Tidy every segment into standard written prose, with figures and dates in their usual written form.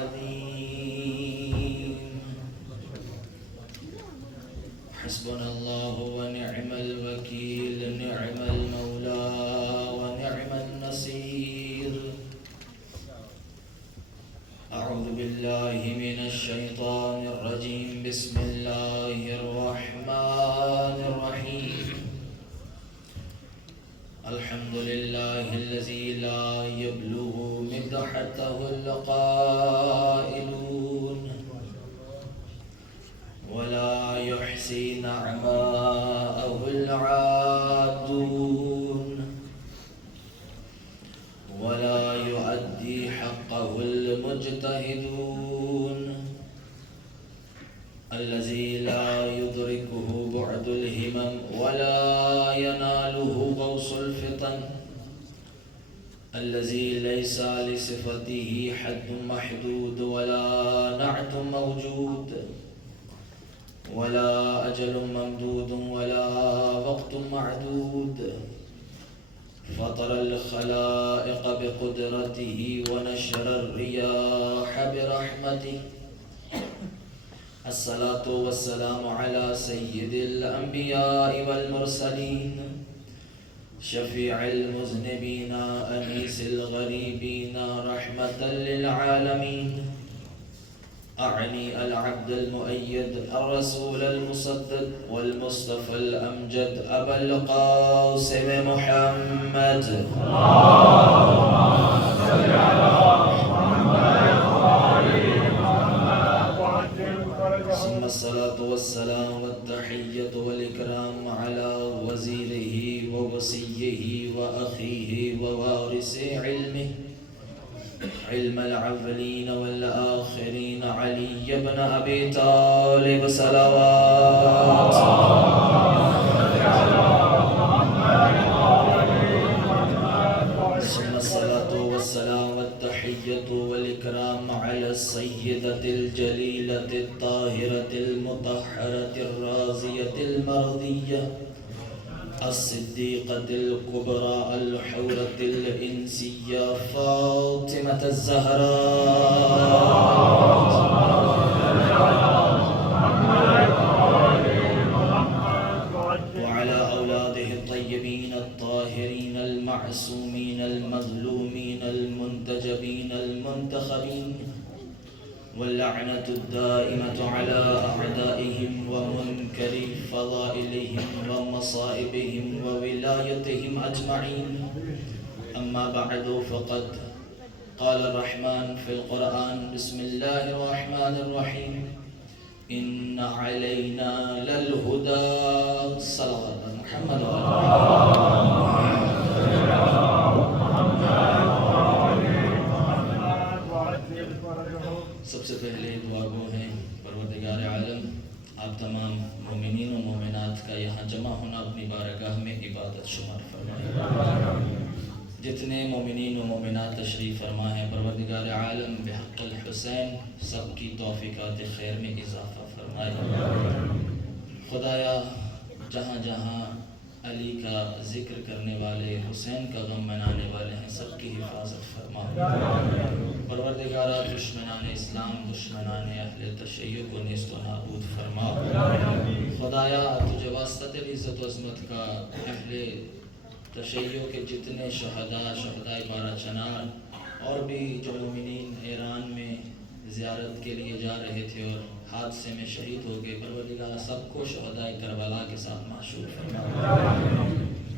العظيم حسبنا الله ونعم الوكيل نعم المولى ونعم النصير أعوذ بالله من الشيطان الرجيم بسم الله الرحمن الرحيم الحمد لله الذي لا يبلغ مدحته القائلون ولا يحصي نعماءه العادون ولا يؤدي حقه المجتهدون الذي لا يدركه بعد الهمم ولا يناله غوص الفتن الذي ليس لصفته حد محدود ولا نعت موجود ولا أجل ممدود ولا وقت معدود فطر الخلائق بقدرته ونشر الرياح برحمته الصلاة والسلام على سيد الأنبياء والمرسلين شفيع المذنبين أنيس الغريبين رحمة للعالمين أعني العبد المؤيد الرسول المصدق والمصطفى الأمجد أبا القاسم محمد ثم الصلاة والسلام والتحية والإكرام على وزيره ووصيه وأخيه ووارث علمه علم الأولين والآخرين علي بن أبي طالب صلوات ثم الصلاة والسلام والتحية والإكرام على السيدة الجليلة الطاهرة المطهرة الرازية المرضية الصديقة الكبرى الحورة الإنسية فاطمة الزهراء وعلى أولاده الطيبين الطاهرين المعصومين المظلومين المنتجبين المنتخبين واللعنة الدائمة على أعدائهم ومنكر فضائلهم ومصائبهم وولايتهم أجمعين أما بعد فقد قال الرحمن في القرآن بسم الله الرحمن الرحيم إن علينا للهدى صلوات محمد سب سے پہلے دعا گو ہیں پروردگار عالم آپ تمام مومنین و مومنات کا یہاں جمع ہونا اپنی بارگاہ میں عبادت شمار فرمائے جتنے مومنین و مومنات تشریف فرما ہیں پروردگار عالم بحق الحسین سب کی توفیقات خیر میں اضافہ فرمائے خدایا جہاں جہاں علی کا ذکر کرنے والے حسین کا غم منانے والے ہیں سب کی حفاظت فرما پروردگارہ دشمنان اسلام دشمنان اہل تشیع کو نیست و نابود فرما خدایا تجھے واسطہ تیری عزت و عظمت کا اہل تشیع کے جتنے شہداء بارہ چنار اور بھی جو مومنین ایران میں زیارت کے لیے جا رہے تھے اور حادثے میں شہید ہو گئے پروردگار سب کو شہداء کربلا کے ساتھ معشور فرما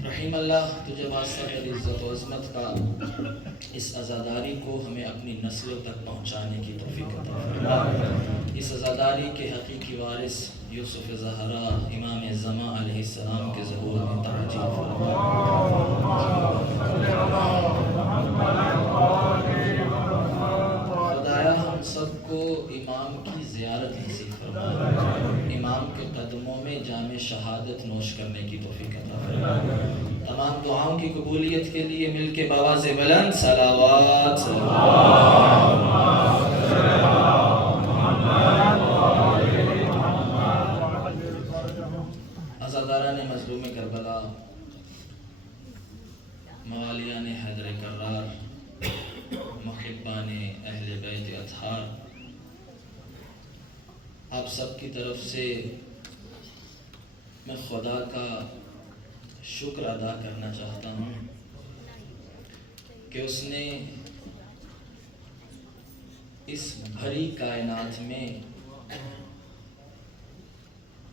رحیم اللہ تجھے واسطہ تیری عزت و عظمت کا اس عزاداری کو ہمیں اپنی نسلوں تک پہنچانے کی توفیق عطا فرما اس عزاداری کے حقیقی وارث یوسف زہرا امام زمان علیہ السلام کے ظہور میں تعجیل فرما خدایا ہم سب کو امام کی زیارت نصیب فرما امام کے قدموں میں جام شہادت نوش کرنے کی توفیق عطا فرما تمام دعاؤں کی قبولیت کے لیے مل کے بآواز بلند صلوات عزاداران مظلوم کربلا موالیان حیدر کرار محبان اہل بیت اطہار اظہار آپ سب کی طرف سے میں خدا کا شکر ادا کرنا چاہتا ہوں کہ اس نے اس بھری کائنات میں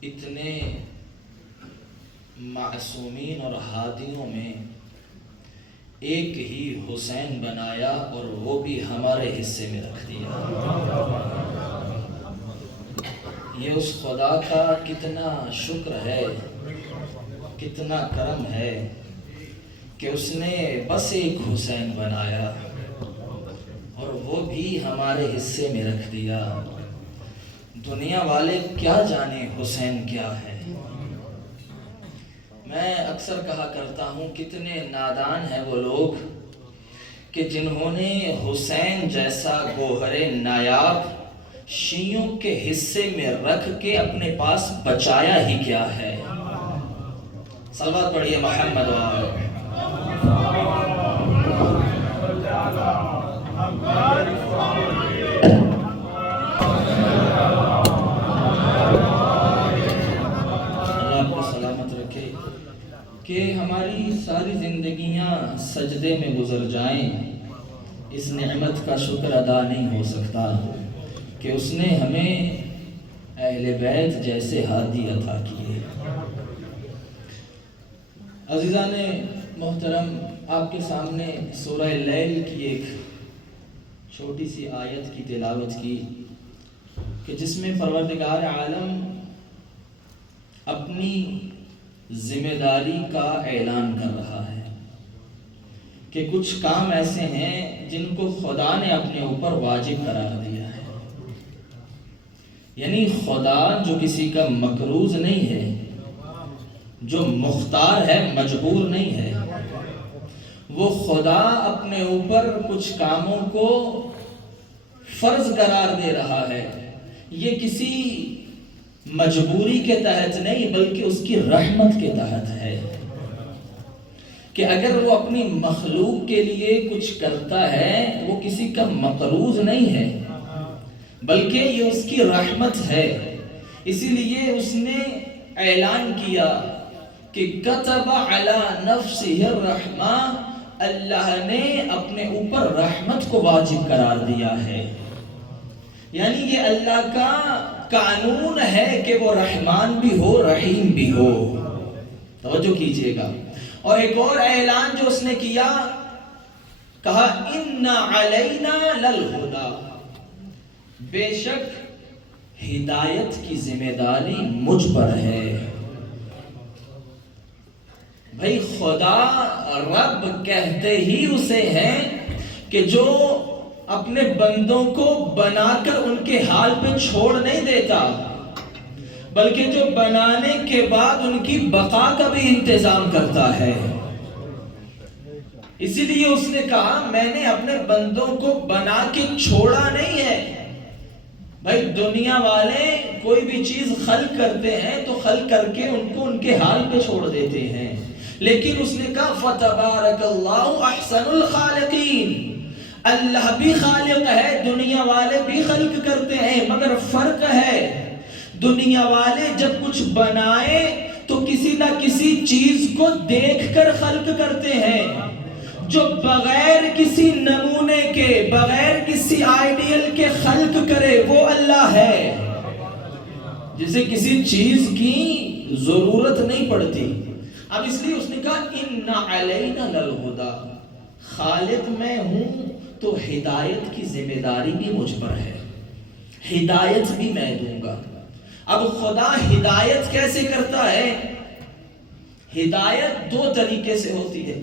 اتنے معصومین اور ہادیوں میں ایک ہی حسین بنایا اور وہ بھی ہمارے حصے میں رکھ دیا۔ یہ اس خدا کا کتنا شکر ہے، کتنا کرم ہے کہ اس نے بس ایک حسین بنایا اور وہ بھی ہمارے حصے میں رکھ دیا۔ دنیا والے کیا جانے حسین کیا ہے۔ میں اکثر کہا کرتا ہوں کتنے نادان ہیں وہ لوگ کہ جنہوں نے حسین جیسا گوہر نایاب شیعوں کے حصے میں رکھ کے اپنے پاس بچایا ہی کیا ہے۔ صلوات پڑھیے محمد وآلہ۔ اللہ کو سلامت رکھے کہ ہماری ساری زندگیاں سجدے میں گزر جائیں، اس نعمت کا شکر ادا نہیں ہو سکتا کہ اس نے ہمیں اہل بیت جیسے ہادی عطا کیے۔ عزیزان محترم، آپ کے سامنے سورہ لیل کی ایک چھوٹی سی آیت کی تلاوت کی کہ جس میں پروردگار عالم اپنی ذمہ داری کا اعلان کر رہا ہے کہ کچھ کام ایسے ہیں جن کو خدا نے اپنے اوپر واجب قرار دیا ہے۔ یعنی خدا جو کسی کا مقروض نہیں ہے، جو مختار ہے، مجبور نہیں ہے، وہ خدا اپنے اوپر کچھ کاموں کو فرض قرار دے رہا ہے۔ یہ کسی مجبوری کے تحت نہیں بلکہ اس کی رحمت کے تحت ہے کہ اگر وہ اپنی مخلوق کے لیے کچھ کرتا ہے وہ کسی کا مقروض نہیں ہے بلکہ یہ اس کی رحمت ہے۔ اسی لیے اس نے اعلان کیا کہ کتب علی نفسہ الرحمہ، اللہ نے اپنے اوپر رحمت کو واجب قرار دیا ہے۔ یعنی یہ اللہ کا قانون ہے کہ وہ رحمان بھی ہو، رحیم بھی ہو۔ توجہ کیجئے گا۔ اور ایک اور اعلان جو اس نے کیا، کہا ان علینا للہدی، بے شک ہدایت کی ذمہ داری مجھ پر ہے۔ بھائی خدا رب کہتے ہی اسے ہیں کہ جو اپنے بندوں کو بنا کر ان کے حال پہ چھوڑ نہیں دیتا بلکہ جو بنانے کے بعد ان کی بقا کا بھی انتظام کرتا ہے۔ اسی لیے اس نے کہا میں نے اپنے بندوں کو بنا کے چھوڑا نہیں ہے۔ بھائی دنیا والے کوئی بھی چیز خلق کرتے ہیں تو خلق کر کے ان کو ان کے حال پہ چھوڑ دیتے ہیں، لیکن اس نے کہا فَتَبَارَكَ اللَّهُ أَحْسَنُ الْخَالِقِينَ، اللہ بھی خالق ہے، دنیا والے بھی خلق کرتے ہیں، مگر فرق ہے دنیا والے جب کچھ بنائے تو کسی نہ کسی چیز کو دیکھ کر خلق کرتے ہیں، جو بغیر کسی نمونے کے، بغیر کسی آئیڈیل کے خلق کرے وہ اللہ ہے، جسے کسی چیز کی ضرورت نہیں پڑتی۔ اب اس لیے اس نے کہا ان علینا للہدی، خالق میں ہوں تو ہدایت کی ذمہ داری بھی مجھ پر ہے، ہدایت بھی میں دوں گا۔ اب خدا ہدایت کیسے کرتا ہے؟ ہدایت دو طریقے سے ہوتی ہے۔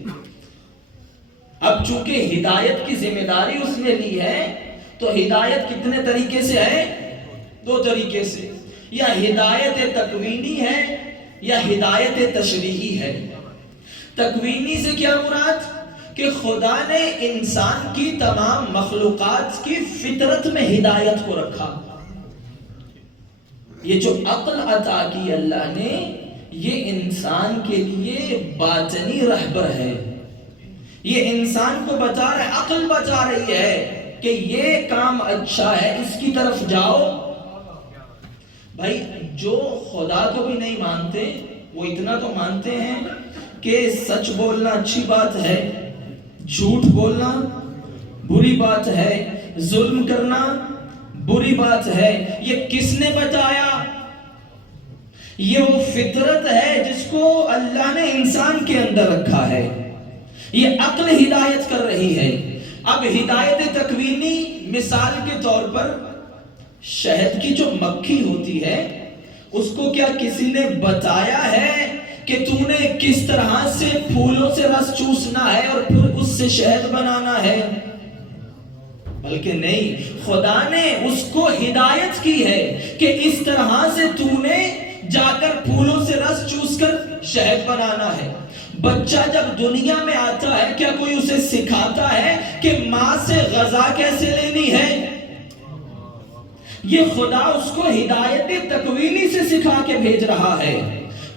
اب چونکہ ہدایت کی ذمہ داری اس نے لی ہے تو ہدایت کتنے طریقے سے ہے؟ دو طریقے سے، یا ہدایت تکوینی ہے یا ہدایت تشریعی ہے۔ تکوینی سے کیا مراد؟ کہ خدا نے انسان کی تمام مخلوقات کی فطرت میں ہدایت کو رکھا۔ یہ جو عقل عطا کی اللہ نے، یہ انسان کے لیے باطنی رہبر ہے۔ یہ انسان کو بتا رہا ہے، عقل بتا رہی ہے کہ کہ یہ کام اچھا ہے اس کی طرف جاؤ. بھائی جو خدا کو بھی نہیں مانتے وہ اتنا تو مانتے ہیں کہ سچ بولنا اچھی بات ہے، جھوٹ بولنا بری بات ہے، ظلم کرنا بری بات ہے. یہ کس نے بتایا؟ یہ وہ فطرت ہے جس کو اللہ نے انسان کے اندر رکھا ہے. یہ عقل ہدایت کر رہی ہے. اب ہدایت تکوینی مثال کے طور پر شہد کی جو مکھی ہوتی ہے اس کو کیا کسی نے بتایا ہے کہ تو نے کس طرح سے پھولوں سے رس چوسنا ہے اور پھر اس سے شہد بنانا ہے؟ بلکہ نہیں، خدا نے اس کو ہدایت کی ہے کہ اس طرح سے تو نے جا کر پھولوں سے رس چوس کر شہد بنانا ہے. بچہ جب دنیا میں آتا ہے کیا کوئی اسے سکھاتا ہے کہ ماں سے غذا کیسے لینی ہے؟ یہ خدا اس کو ہدایت تکوینی سے سکھا کے بھیج رہا ہے.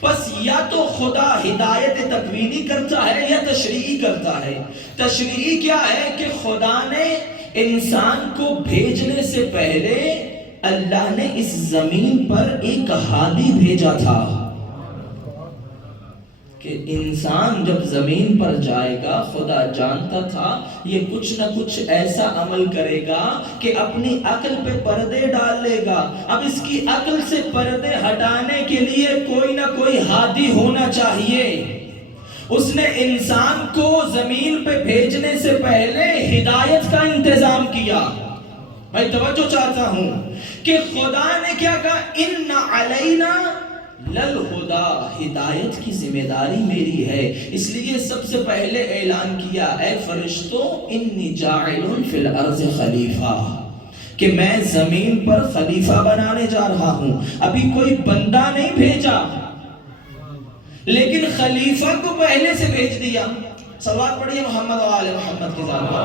بس یا تو خدا ہدایت تکوینی کرتا ہے یا تشریعی کرتا ہے. تشریعی کیا ہے کہ خدا نے انسان کو بھیجنے سے پہلے اللہ نے اس زمین پر ایک ہادی بھیجا تھا کہ انسان جب زمین پر جائے گا خدا جانتا تھا یہ کچھ نہ کچھ ایسا عمل کرے گا کہ اپنی عقل پہ پردے ڈال لے گا. اب اس کی عقل سے پردے ہٹانے کے لیے کوئی نہ کوئی ہادی ہونا چاہیے. اس نے انسان کو زمین پہ بھیجنے سے پہلے ہدایت کا انتظام کیا. بھائی توجہ چاہتا ہوں کہ خدا نے کیا کہا، ان علینا للہدا، ہدایت کی ذمہ داری میری ہے. اس لیے سب سے پہلے اعلان کیا، اے فرشتوں انی جاعل فی الارض خلیفہ، کہ میں زمین پر خلیفہ بنانے جا رہا ہوں. ابھی کوئی بندہ نہیں بھیجا لیکن خلیفہ کو پہلے سے بھیج دیا. صلوات پڑھیے محمد و آل محمد کی ذات پر.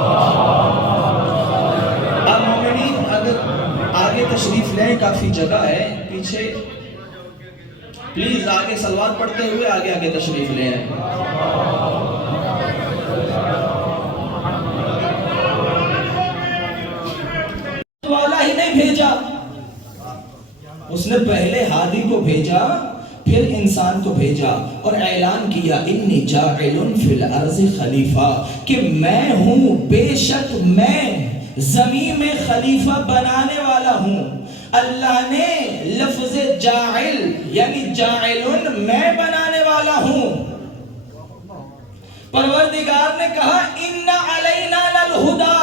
اب مومنین اگر آگے تشریف لیں، کافی جگہ ہے پیچھے، پلیز آگے صلوات پڑھتے ہوئے آگے تشریف لیں. والا ہی نہیں بھیجا، اس نے پہلے ہادی کو بھیجا پھر انسان کو بھیجا اور اعلان کیا انی جاعل فی الارض خلیفہ، کہ میں ہوں، بے شک میں زمین میں خلیفہ بنانے والا ہوں. اللہ نے لفظ جاعل یعنی جاعل میں بنانے والا ہوں. پروردگار نے کہا ان علینا للہدا.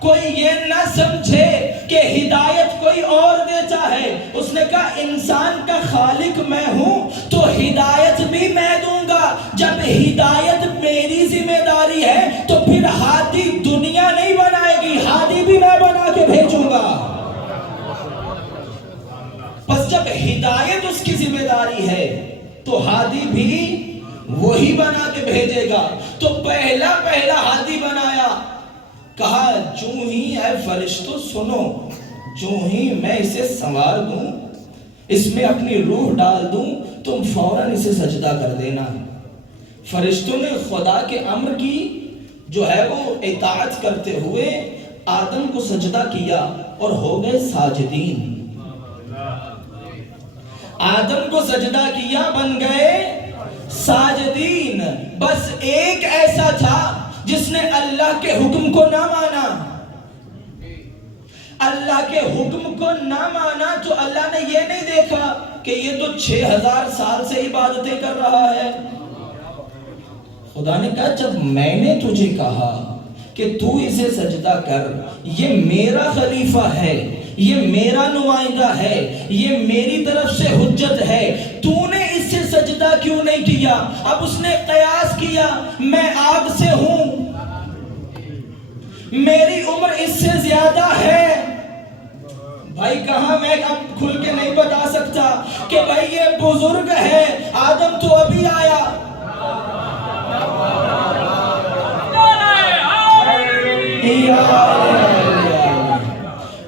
کوئی یہ نہ سمجھے کہ ہدایت کوئی اور دیتا ہے. اس نے کہا انسان کا خالق میں ہوں تو ہدایت بھی میں دوں گا. جب ہدایت میری ذمہ داری ہے تو پھر ہادی دنیا نہیں بنائے گی، ہادی بھی میں بنا کے بھیجوں گا. بس جب ہدایت اس کی ذمہ داری ہے تو ہادی بھی وہی بنا کے بھیجے گا. تو پہلا ہادی بنایا. کہا جو ہی اے فرشتوں سنو، جو ہی میں اسے سنوار دوں، اس میں اپنی روح ڈال دوں، تم فوراً اسے سجدہ کر دینا. فرشتوں نے خدا کے امر کی جو ہے وہ اطاعت کرتے ہوئے آدم کو سجدہ کیا اور ہو گئے ساجدین. آدم کو سجدہ کیا، بن گئے ساجدین. بس ایک ایسا تھا جس نے اللہ کے حکم کو نہ مانا. اللہ کے حکم کو نہ مانا تو اللہ نے یہ نہیں دیکھا کہ یہ تو 6000 سال سے عبادتیں کر رہا ہے. خدا نے کہا جب میں نے تجھے کہا کہ تو اسے سجدہ کر، یہ میرا خلیفہ ہے، یہ میرا نمائندہ ہے، یہ میری طرف سے حجت ہے، تو نے اس سے سجدہ کیوں نہیں کیا؟ اب اس نے قیاس کیا، میں آگ سے ہوں، میری عمر اس سے زیادہ ہے. بھائی کہاں میں اب کھل کے نہیں بتا سکتا کہ بھائی یہ بزرگ ہے، آدم تو ابھی آیا.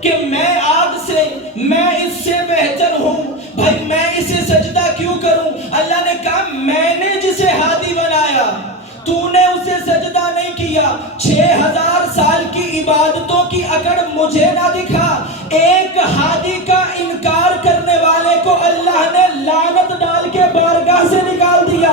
کہ میں آگ سے، میں اس سے بہتر ہوں، بھائی میں اسے سجدہ کیوں کروں؟ اللہ نے کہا میں نے جسے ہادی بنایا تو نے اسے سجدہ نہیں کیا. 6000 سال کی عبادتوں کی اکڑ مجھے نہ دکھا، ایک ہادی کا انکار کرنے والے کو اللہ نے لعنت ڈال کے بارگاہ سے نکال دیا۔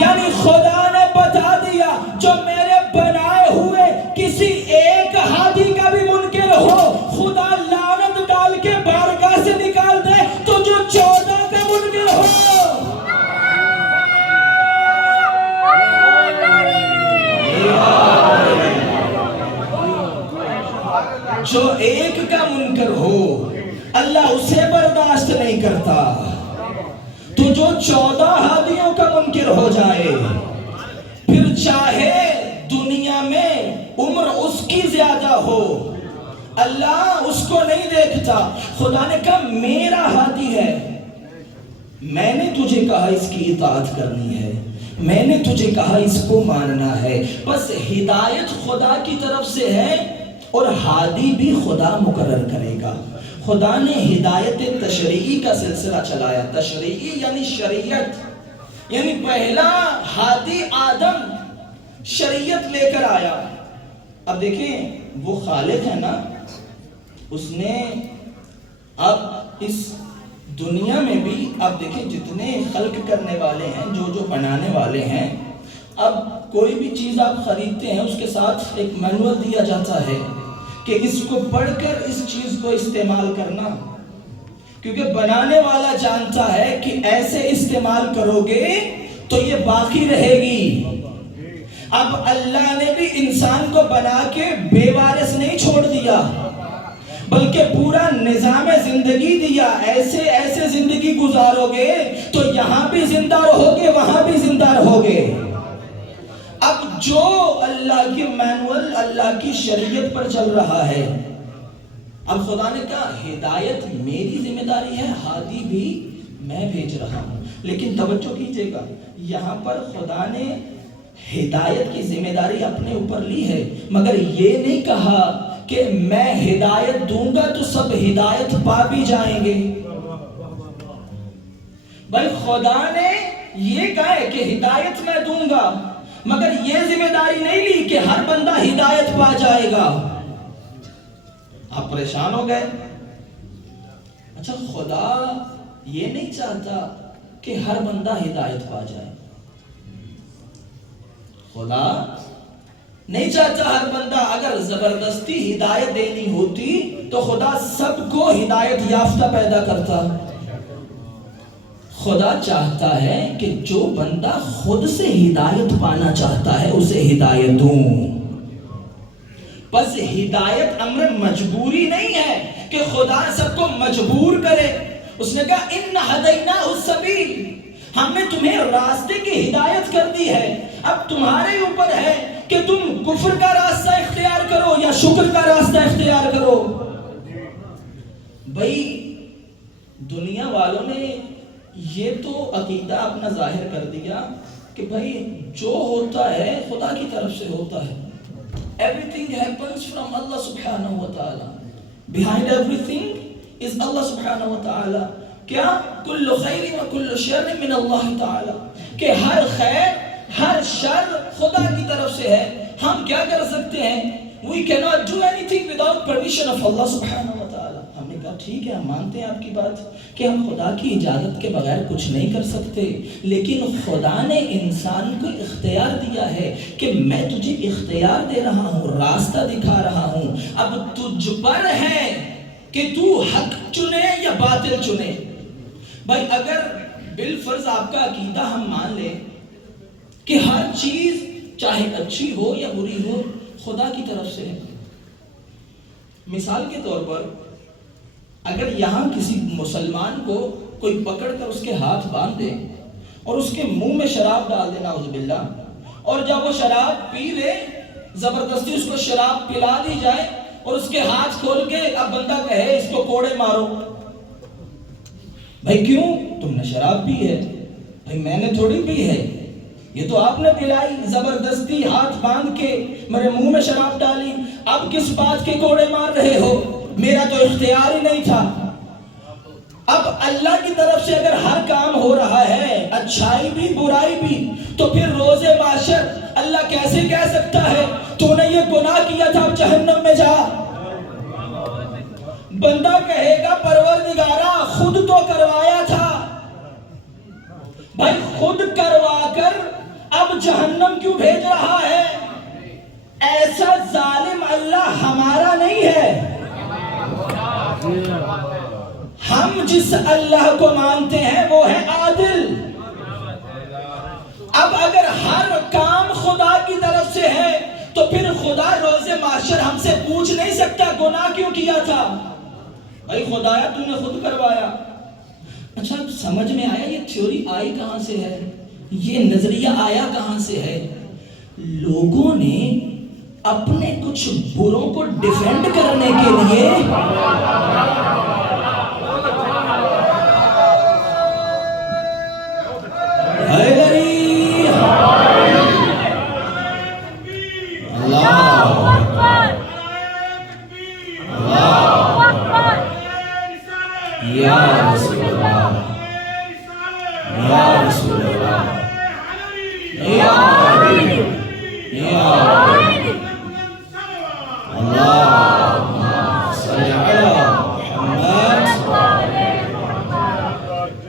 یعنی خدا نے بتا دیا جو میرے بنائے ہوئے کسی ایک ہادی کا بھی منکر ہو خدا لعنت ڈال کے بارگاہ سے نکال دے، تو جو 14 کا منکر ہو جو ایک کا منکر ہو اللہ اسے برداشت نہیں کرتا، تو جو 14 ہادیوں کا منکر ہو جائے، پھر چاہے دنیا میں عمر اس کی زیادہ ہو اللہ اس کو نہیں دیکھتا۔ خدا نے کہا میرا ہادی ہے، میں نے تجھے کہا اس کی اطاعت کرنی ہے، میں نے تجھے کہا اس کو ماننا ہے۔ بس ہدایت خدا کی طرف سے ہے اور ہادی بھی خدا مقرر کرے گا۔ خدا نے ہدایت تشریعی کا سلسلہ چلایا۔ تشریعی یعنی شریعت، یعنی پہلا ہادی آدم شریعت لے کر آیا۔ اب دیکھیں وہ خالق ہے نا، اس نے اب اس دنیا میں بھی اب دیکھیں جتنے خلق کرنے والے ہیں، جو بنانے والے ہیں، اب کوئی بھی چیز آپ خریدتے ہیں اس کے ساتھ ایک مینول دیا جاتا ہے کہ اس کو پڑھ کر اس چیز کو استعمال کرنا، کیونکہ بنانے والا جانتا ہے کہ ایسے استعمال کرو گے تو یہ باقی رہے گی۔ اب اللہ نے بھی انسان کو بنا کے بے وارث نہیں چھوڑ دیا، بلکہ پورا نظام زندگی دیا۔ ایسے زندگی گزارو گے تو یہاں بھی زندہ رہو گے، وہاں بھی زندہ رہو گے۔ اب جو اللہ کی مینول، اللہ کی شریعت پر چل رہا ہے، اب خدا نے کہا ہدایت میری ذمہ داری ہے، ہادی بھی میں بھیج رہا ہوں۔ لیکن توجہ کیجئے گا، یہاں پر خدا نے ہدایت کی ذمہ داری اپنے اوپر لی ہے، مگر یہ نہیں کہا کہ میں ہدایت دوں گا تو سب ہدایت پا بھی جائیں گے۔ بھائی خدا نے یہ کہا ہے کہ ہدایت میں دوں گا، مگر یہ ذمہ داری نہیں لی کہ ہر بندہ ہدایت پا جائے گا۔ آپ پریشان ہو گئے؟ اچھا خدا یہ نہیں چاہتا کہ ہر بندہ ہدایت پا جائے، خدا نہیں چاہتا ہر بندہ، اگر زبردستی ہدایت دینی ہوتی تو خدا سب کو ہدایت یافتہ پیدا کرتا۔ خدا چاہتا ہے کہ جو بندہ خود سے ہدایت پانا چاہتا ہے اسے ہدایت دوں۔ بس ہدایت امر مجبوری نہیں ہے کہ خدا سب کو مجبور کرے۔ اس نے کہا ان ہدیناہ السبیل، ہم نے تمہیں راستے کی ہدایت کر دی ہے، اب تمہارے اوپر ہے کہ تم کفر کا راستہ اختیار کرو یا شکر کا راستہ اختیار کرو۔ بھائی دنیا والوں نے یہ تو عقیدہ اپنا ظاہر کر دیا کہ بھائی جو ہوتا ہے خدا کی طرف سے ہوتا ہے۔ Everything happens from Allah subhanahu wa ta'ala. Behind everything is Allah subhanahu wa ta'ala. کیا کل خیر و کل شر من اللہ تعالی، کہ ہر خیر ہر شر خدا کی طرف سے ہے۔ ہم کیا کر سکتے ہیں؟ We cannot do anything without permission of Allah subhanahu wa ta'ala۔ ہم نے کہا ٹھیک ہے، ہم مانتے ہیں آپ کی بات کہ ہم خدا کی اجازت کے بغیر کچھ نہیں کر سکتے، لیکن خدا نے انسان کو اختیار دیا ہے کہ میں تجھے اختیار دے رہا ہوں، راستہ دکھا رہا ہوں، اب تجھ پر ہے کہ تو حق چنے یا باطل چنے۔ بھائی اگر بالفرض آپ کا عقیدہ ہم مان لیں کہ ہر چیز چاہے اچھی ہو یا بری ہو خدا کی طرف سے ہے، مثال کے طور پر اگر یہاں کسی مسلمان کو کوئی پکڑ کر اس کے ہاتھ باندھ دے اور اس کے منہ میں شراب ڈال دے نعوذ باللہ، اور جب وہ شراب پی لے زبردستی اس کو شراب پلا دی جائے اور اس کے ہاتھ کھول کے اب بندہ کہے اس کو کوڑے مارو، بھائی کیوں؟ تم نے شراب پی ہے۔ بھائی میں نے تھوڑی پی ہے، یہ تو آپ نے پلائی، زبردستی ہاتھ باندھ کے میرے منہ میں شراب ڈالی، اب کس بات کے کوڑے مار رہے ہو؟ میرا تو اختیار ہی نہیں تھا۔ اب اللہ کی طرف سے اگر ہر کام ہو رہا ہے، اچھائی بھی برائی بھی، تو پھر روز محشر اللہ کیسے کہہ سکتا ہے تو نے یہ گناہ کیا تھا اب جہنم میں جا؟ بندہ کہے گا پروردگارا خود تو کروایا تھا، بھائی خود کروا کر اب جہنم کیوں بھیج رہا ہے؟ ایسا ظالم اللہ ہمارا نہیں ہے۔ ہم جس اللہ کو مانتے ہیں وہ ہے عادل۔ اب اگر ہر کام خدا کی طرف سے ہے تو پھر خدا روز محشر ہم سے پوچھ نہیں سکتا گناہ کیوں کیا تھا؟ بھائی خدایا تو نے خود کروایا۔ اچھا سمجھ میں آیا یہ تھیوری آئی کہاں سے ہے، یہ نظریہ آیا کہاں سے ہے؟ لوگوں نے اپنے کچھ بروں کو ڈیفینڈ کرنے کے لیے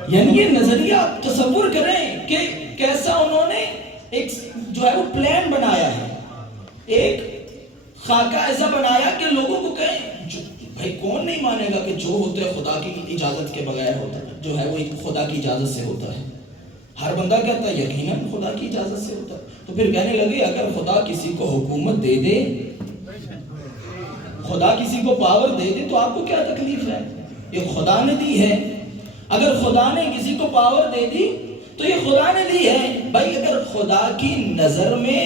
یعنی یہ نظریہ تصور کریں کہ کیسا انہوں نے ایک جو ہے وہ پلان بنایا ہے، ایک خاکہ ایسا بنایا کہ لوگوں کو کہیں بھائی کون نہیں مانے گا کہ جو ہوتا ہے خدا کی اجازت کے بغیر ہوتا ہے، جو ہے وہ خدا کی اجازت سے ہوتا ہے۔ ہر بندہ کہتا ہے یقیناً خدا کی اجازت سے ہوتا ہے۔ تو پھر کہنے لگے اگر خدا کسی کو حکومت دے دے، خدا کسی کو پاور دے دے تو آپ کو کیا تکلیف ہے؟ یہ خدا نے دی ہے۔ اگر خدا نے کسی کو پاور دے دی تو یہ خدا نے دی ہے۔ بھائی اگر خدا کی نظر میں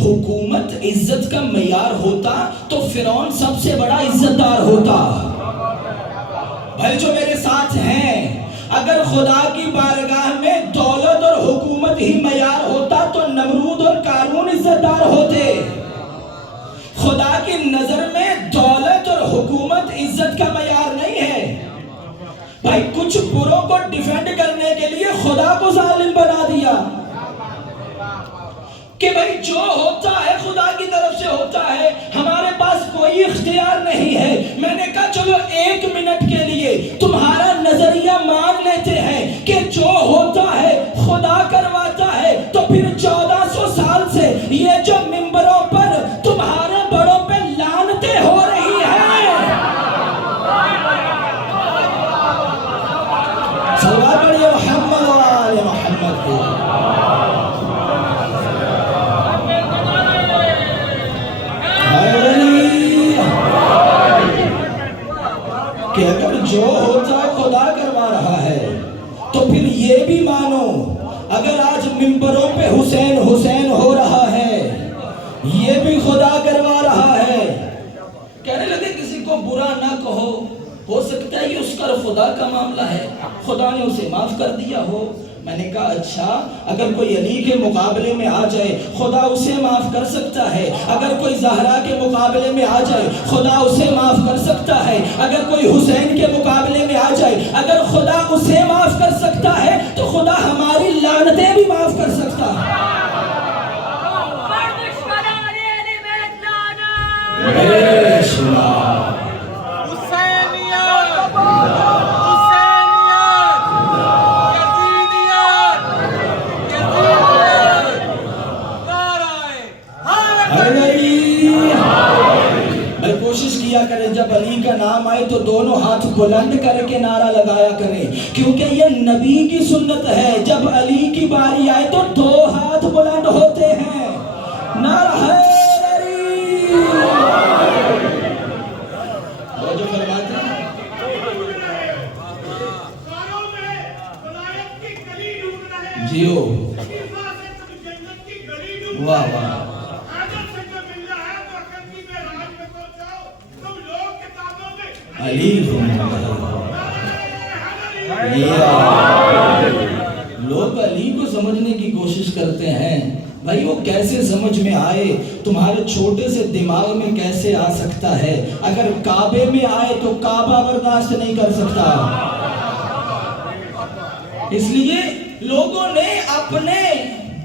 حکومت عزت کا معیار ہوتا تو فرعون سب سے بڑا عزت دار ہوتا۔ بھائی جو میرے ساتھ ہیں، اگر خدا کی بارگاہ میں دولت اور حکومت ہی معیار ہوتا تو نمرود اور قارون عزت دار ہوتے۔ خدا کی نظر میں دولت اور حکومت عزت کا معیار نہیں ہے۔ بھائی کچھ بروں کو ڈیفینڈ کرنے کے لیے خدا کو ظالم بنا دیا کہ بھائی جو ہوتا ہے خدا کی طرف سے ہوتا ہے، ہمارے پاس کوئی اختیار نہیں ہے۔ میں نے کہا چلو 1 منٹ کے لیے تمہارا نظریہ مان لیتے ہیں کہ جو ہوتا ہے خدا کرواتا ہے، تو پھر 1400 سال سے یہ جو منبروں پر تمہارے بڑوں پہ لعنتیں ہو رہی ہیں، صلوات پڑھیے محمد و آل محمد کو۔ کہ اگر جو ہوتا خدا کروا رہا ہے تو پھر یہ بھی مانو اگر آج منبروں پہ حسین حسین ہو رہا ہے یہ بھی خدا کروا رہا ہے۔ کہنے لگے کسی کو برا نہ کہو، ہو سکتا ہے یہ اس کا خدا کا معاملہ ہے، خدا نے اسے معاف کر دیا ہو۔ میں نے کہا اچھا اگر کوئی علی کے مقابلے میں آ جائے خدا اسے معاف کر سکتا ہے، اگر کوئی زہرا کے مقابلے میں آ جائے خدا اسے معاف کر سکتا ہے، اگر کوئی حسین کے مقابلے میں آ جائے اگر خدا اسے معاف کر سکتا ہے تو خدا ہماری لعنتیں بھی معاف کر سکتا ہے۔ کوشش کیا کریں جب علی کا نام آئے تو دونوں ہاتھ بلند کر کے نعرہ لگایا کریں، کیونکہ یہ نبی کی سنت ہے، جب علی کی باری آئے تو 2 ہاتھ بلند ہوتے ہیں۔ نعرہ علی جو فرماتے ہیں جیو واہ واہ علی لوگ علی کو سمجھنے کی کوشش کرتے ہیں، بھائی وہ کیسے سمجھ میں آئے؟ تمہارے چھوٹے سے دماغ میں کیسے آ سکتا ہے؟ اگر کعبے میں آئے تو کعبہ برداشت نہیں کر سکتا۔ اس لیے لوگوں نے اپنے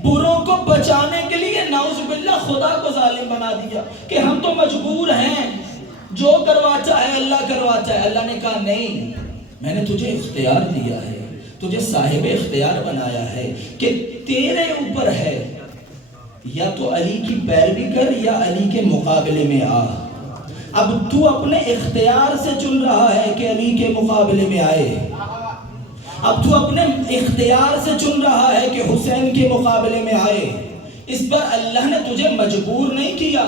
بروں کو بچانے کے لیے نعوذ باللہ خدا کو ظالم بنا دیا کہ ہم تو مجبور ہیں۔ جو کرواتا ہے اللہ کرواتا ہے. اللہ نے کہا نہیں، میں نے تجھے اختیار دیا ہے، تجھے صاحب اختیار بنایا ہے کہ تیرے اوپر ہے، یا تو علی کی پیروی کر یا علی کے مقابلے میں آ. اب تو اپنے اختیار سے چن رہا ہے کہ علی کے مقابلے میں آئے، اب تو اپنے اختیار سے چن رہا ہے کہ حسین کے مقابلے میں آئے. اس پر اللہ نے تجھے مجبور نہیں کیا،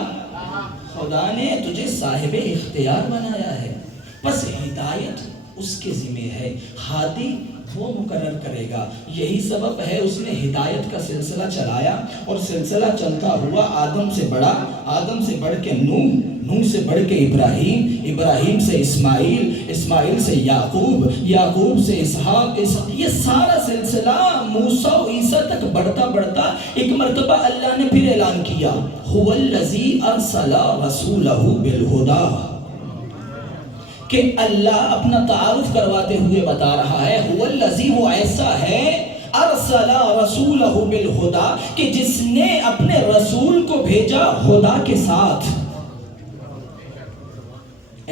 خدا نے تجھے صاحب اختیار بنایا ہے. بس ہدایت اس کے ذمہ ہے، ہادی وہ مقرر کرے گا. یہی سبب ہے اس نے ہدایت کا سلسلہ چلایا، اور سلسلہ چلتا ہوا آدم سے بڑا، آدم سے بڑھ کے نوح، نوح سے بڑھ کے ابراہیم، ابراہیم سے اسماعیل، اسماعیل سے یعقوب، یعقوب سے اسحاق، یہ سارا سلسلہ موسیٰ و عیسیٰ تک بڑھتا بڑھتا ایک مرتبہ اللہ نے پھر اعلان کیا، هو الذی ارسل رسولہ بالہدی، کہ اللہ اپنا تعارف کرواتے ہوئے بتا رہا ہے هو الذی، وہ ایسا ہے، ارسل رسولہ بالہدی، کہ جس نے اپنے رسول کو بھیجا ہدا کے ساتھ.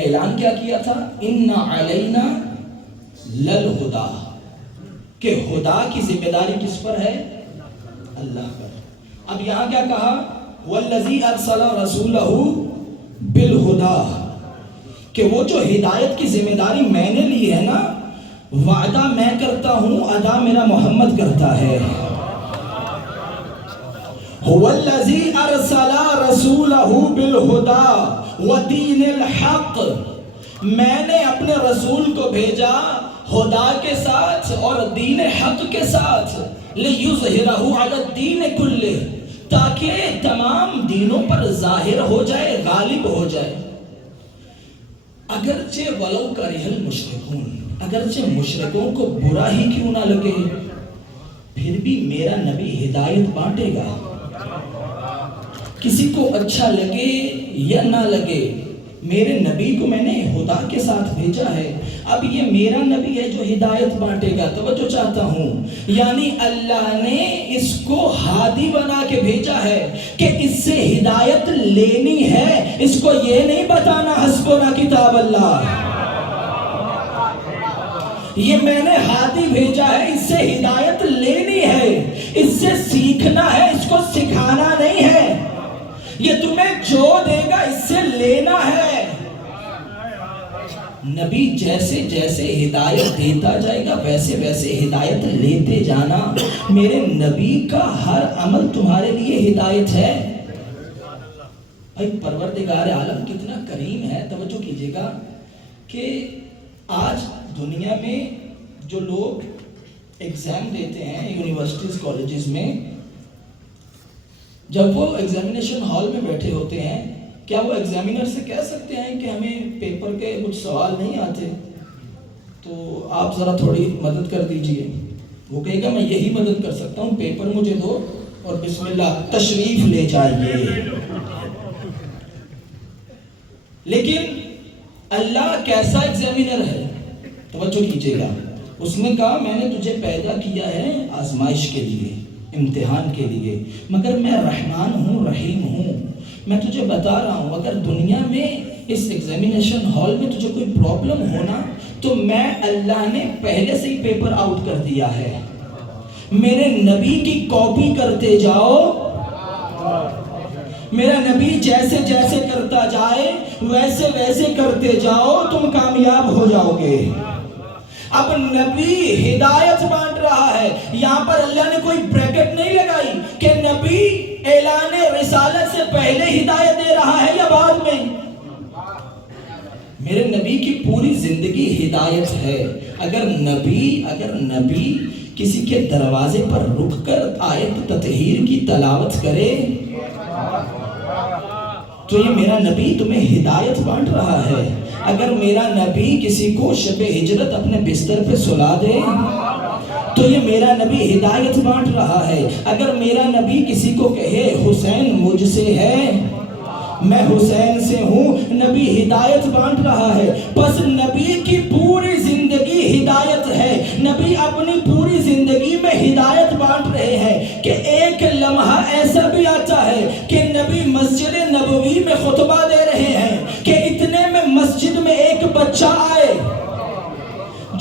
اعلان کیا کیا تھا؟ ان علینا للہدا، کہ ہدا کی ذمہ داری کس پر ہے؟ اللہ پر. اب یہاں کیا کہا؟ والذی ارسل رسولہ بالہدی، کہ وہ جو ہدایت کی ذمہ داری میں نے لی ہے نا، وعدہ میں کرتا ہوں، ادا میرا محمد کرتا ہے. هو الذی ارسل رسولہ بالہدی ودین الحق، میں نے اپنے رسول کو بھیجا ہدا کے ساتھ اور دین حق کے ساتھ، لیظہرہ علی الدین کلہ، تاکہ تمام دینوں پر ظاہر ہو جائے، غالب ہو جائے. اگرچہ ولو کرہ المشرکون، اگرچہ مشرکوں کو برا ہی کیوں نہ لگے، پھر بھی میرا نبی ہدایت بانٹے گا. کسی کو اچھا لگے یا نہ لگے، میرے نبی کو میں نے ہدا کے ساتھ بھیجا ہے. اب یہ میرا نبی ہے جو ہدایت بانٹے گا. توجہ چاہتا ہوں، یعنی اللہ نے اس کو ہادی بنا کے بھیجا ہے کہ اس سے ہدایت لینی ہے، اس کو یہ نہیں بتانا حسبنا کتاب اللہ. یہ میں نے ہادی بھیجا ہے، اس سے ہدایت لینی ہے، اس سے سیکھنا ہے، اس کو سکھانا نہیں ہے. یہ تمہیں جو دے گا اس سے لینا ہے. نبی جیسے جیسے ہدایت دیتا جائے گا ویسے ویسے ہدایت لیتے جانا. میرے نبی کا ہر عمل تمہارے لیے ہدایت ہے. بھائی پروردگار عالم کتنا کریم ہے. توجہ کیجئے گا کہ آج دنیا میں جو لوگ ایگزام دیتے ہیں یونیورسٹیز کالجز میں، جب وہ ایگزامینیشن ہال میں بیٹھے ہوتے ہیں، کیا وہ ایگزامینر سے کہہ سکتے ہیں کہ ہمیں پیپر کے کچھ سوال نہیں آتے تو آپ ذرا تھوڑی مدد کر دیجئے؟ وہ کہے گا میں یہی مدد کر سکتا ہوں، پیپر مجھے دو اور بسم اللہ تشریف لے جائیے. لیکن اللہ کیسا ایگزامینر ہے؟ توجہ کیجئے گا. اس نے کہا میں نے تجھے پیدا کیا ہے آزمائش کے لیے، امتحان کے لیے، مگر میں رحمان ہوں، رحیم ہوں. میں تجھے بتا رہا ہوں اگر دنیا میں اس ایگزامینیشن ہال میں تجھے کوئی پرابلم ہونا تو میں اللہ نے پہلے سے ہی پیپر آؤٹ کر دیا ہے. میرے نبی کی کاپی کرتے جاؤ، میرا نبی جیسے جیسے کرتا جائے ویسے ویسے کرتے جاؤ، تم کامیاب ہو جاؤ گے. اب نبی ہدایت بانٹ رہا ہے. یہاں پر اللہ نے کوئی بریکٹ نہیں لگائی کہ نبی اعلان رسالت سے پہلے ہدایت دے رہا ہے یا بعد میں. میرے نبی کی پوری زندگی ہدایت ہے. اگر نبی کسی کے دروازے پر رک کر آیت تطہیر کی تلاوت کرے تو یہ میرا نبی تمہیں ہدایت بانٹ رہا ہے. اگر میرا نبی کسی کو شب ہجرت اپنے بستر پہ سلا دے تو یہ میرا نبی ہدایت بانٹ رہا ہے. اگر میرا نبی کسی کو کہے حسین مجھ سے ہے، میں حسین سے ہوں، نبی ہدایت بانٹ رہا ہے. بس نبی کی پوری زندگی ہدایت ہے. نبی اپنی پوری زندگی میں ہدایت بانٹ رہے ہیں کہ ایک لمحہ ایسا بھی آتا ہے کہ نبی مسجد نبوی میں خطبہ دے رہے ہیں کہ اتنے میں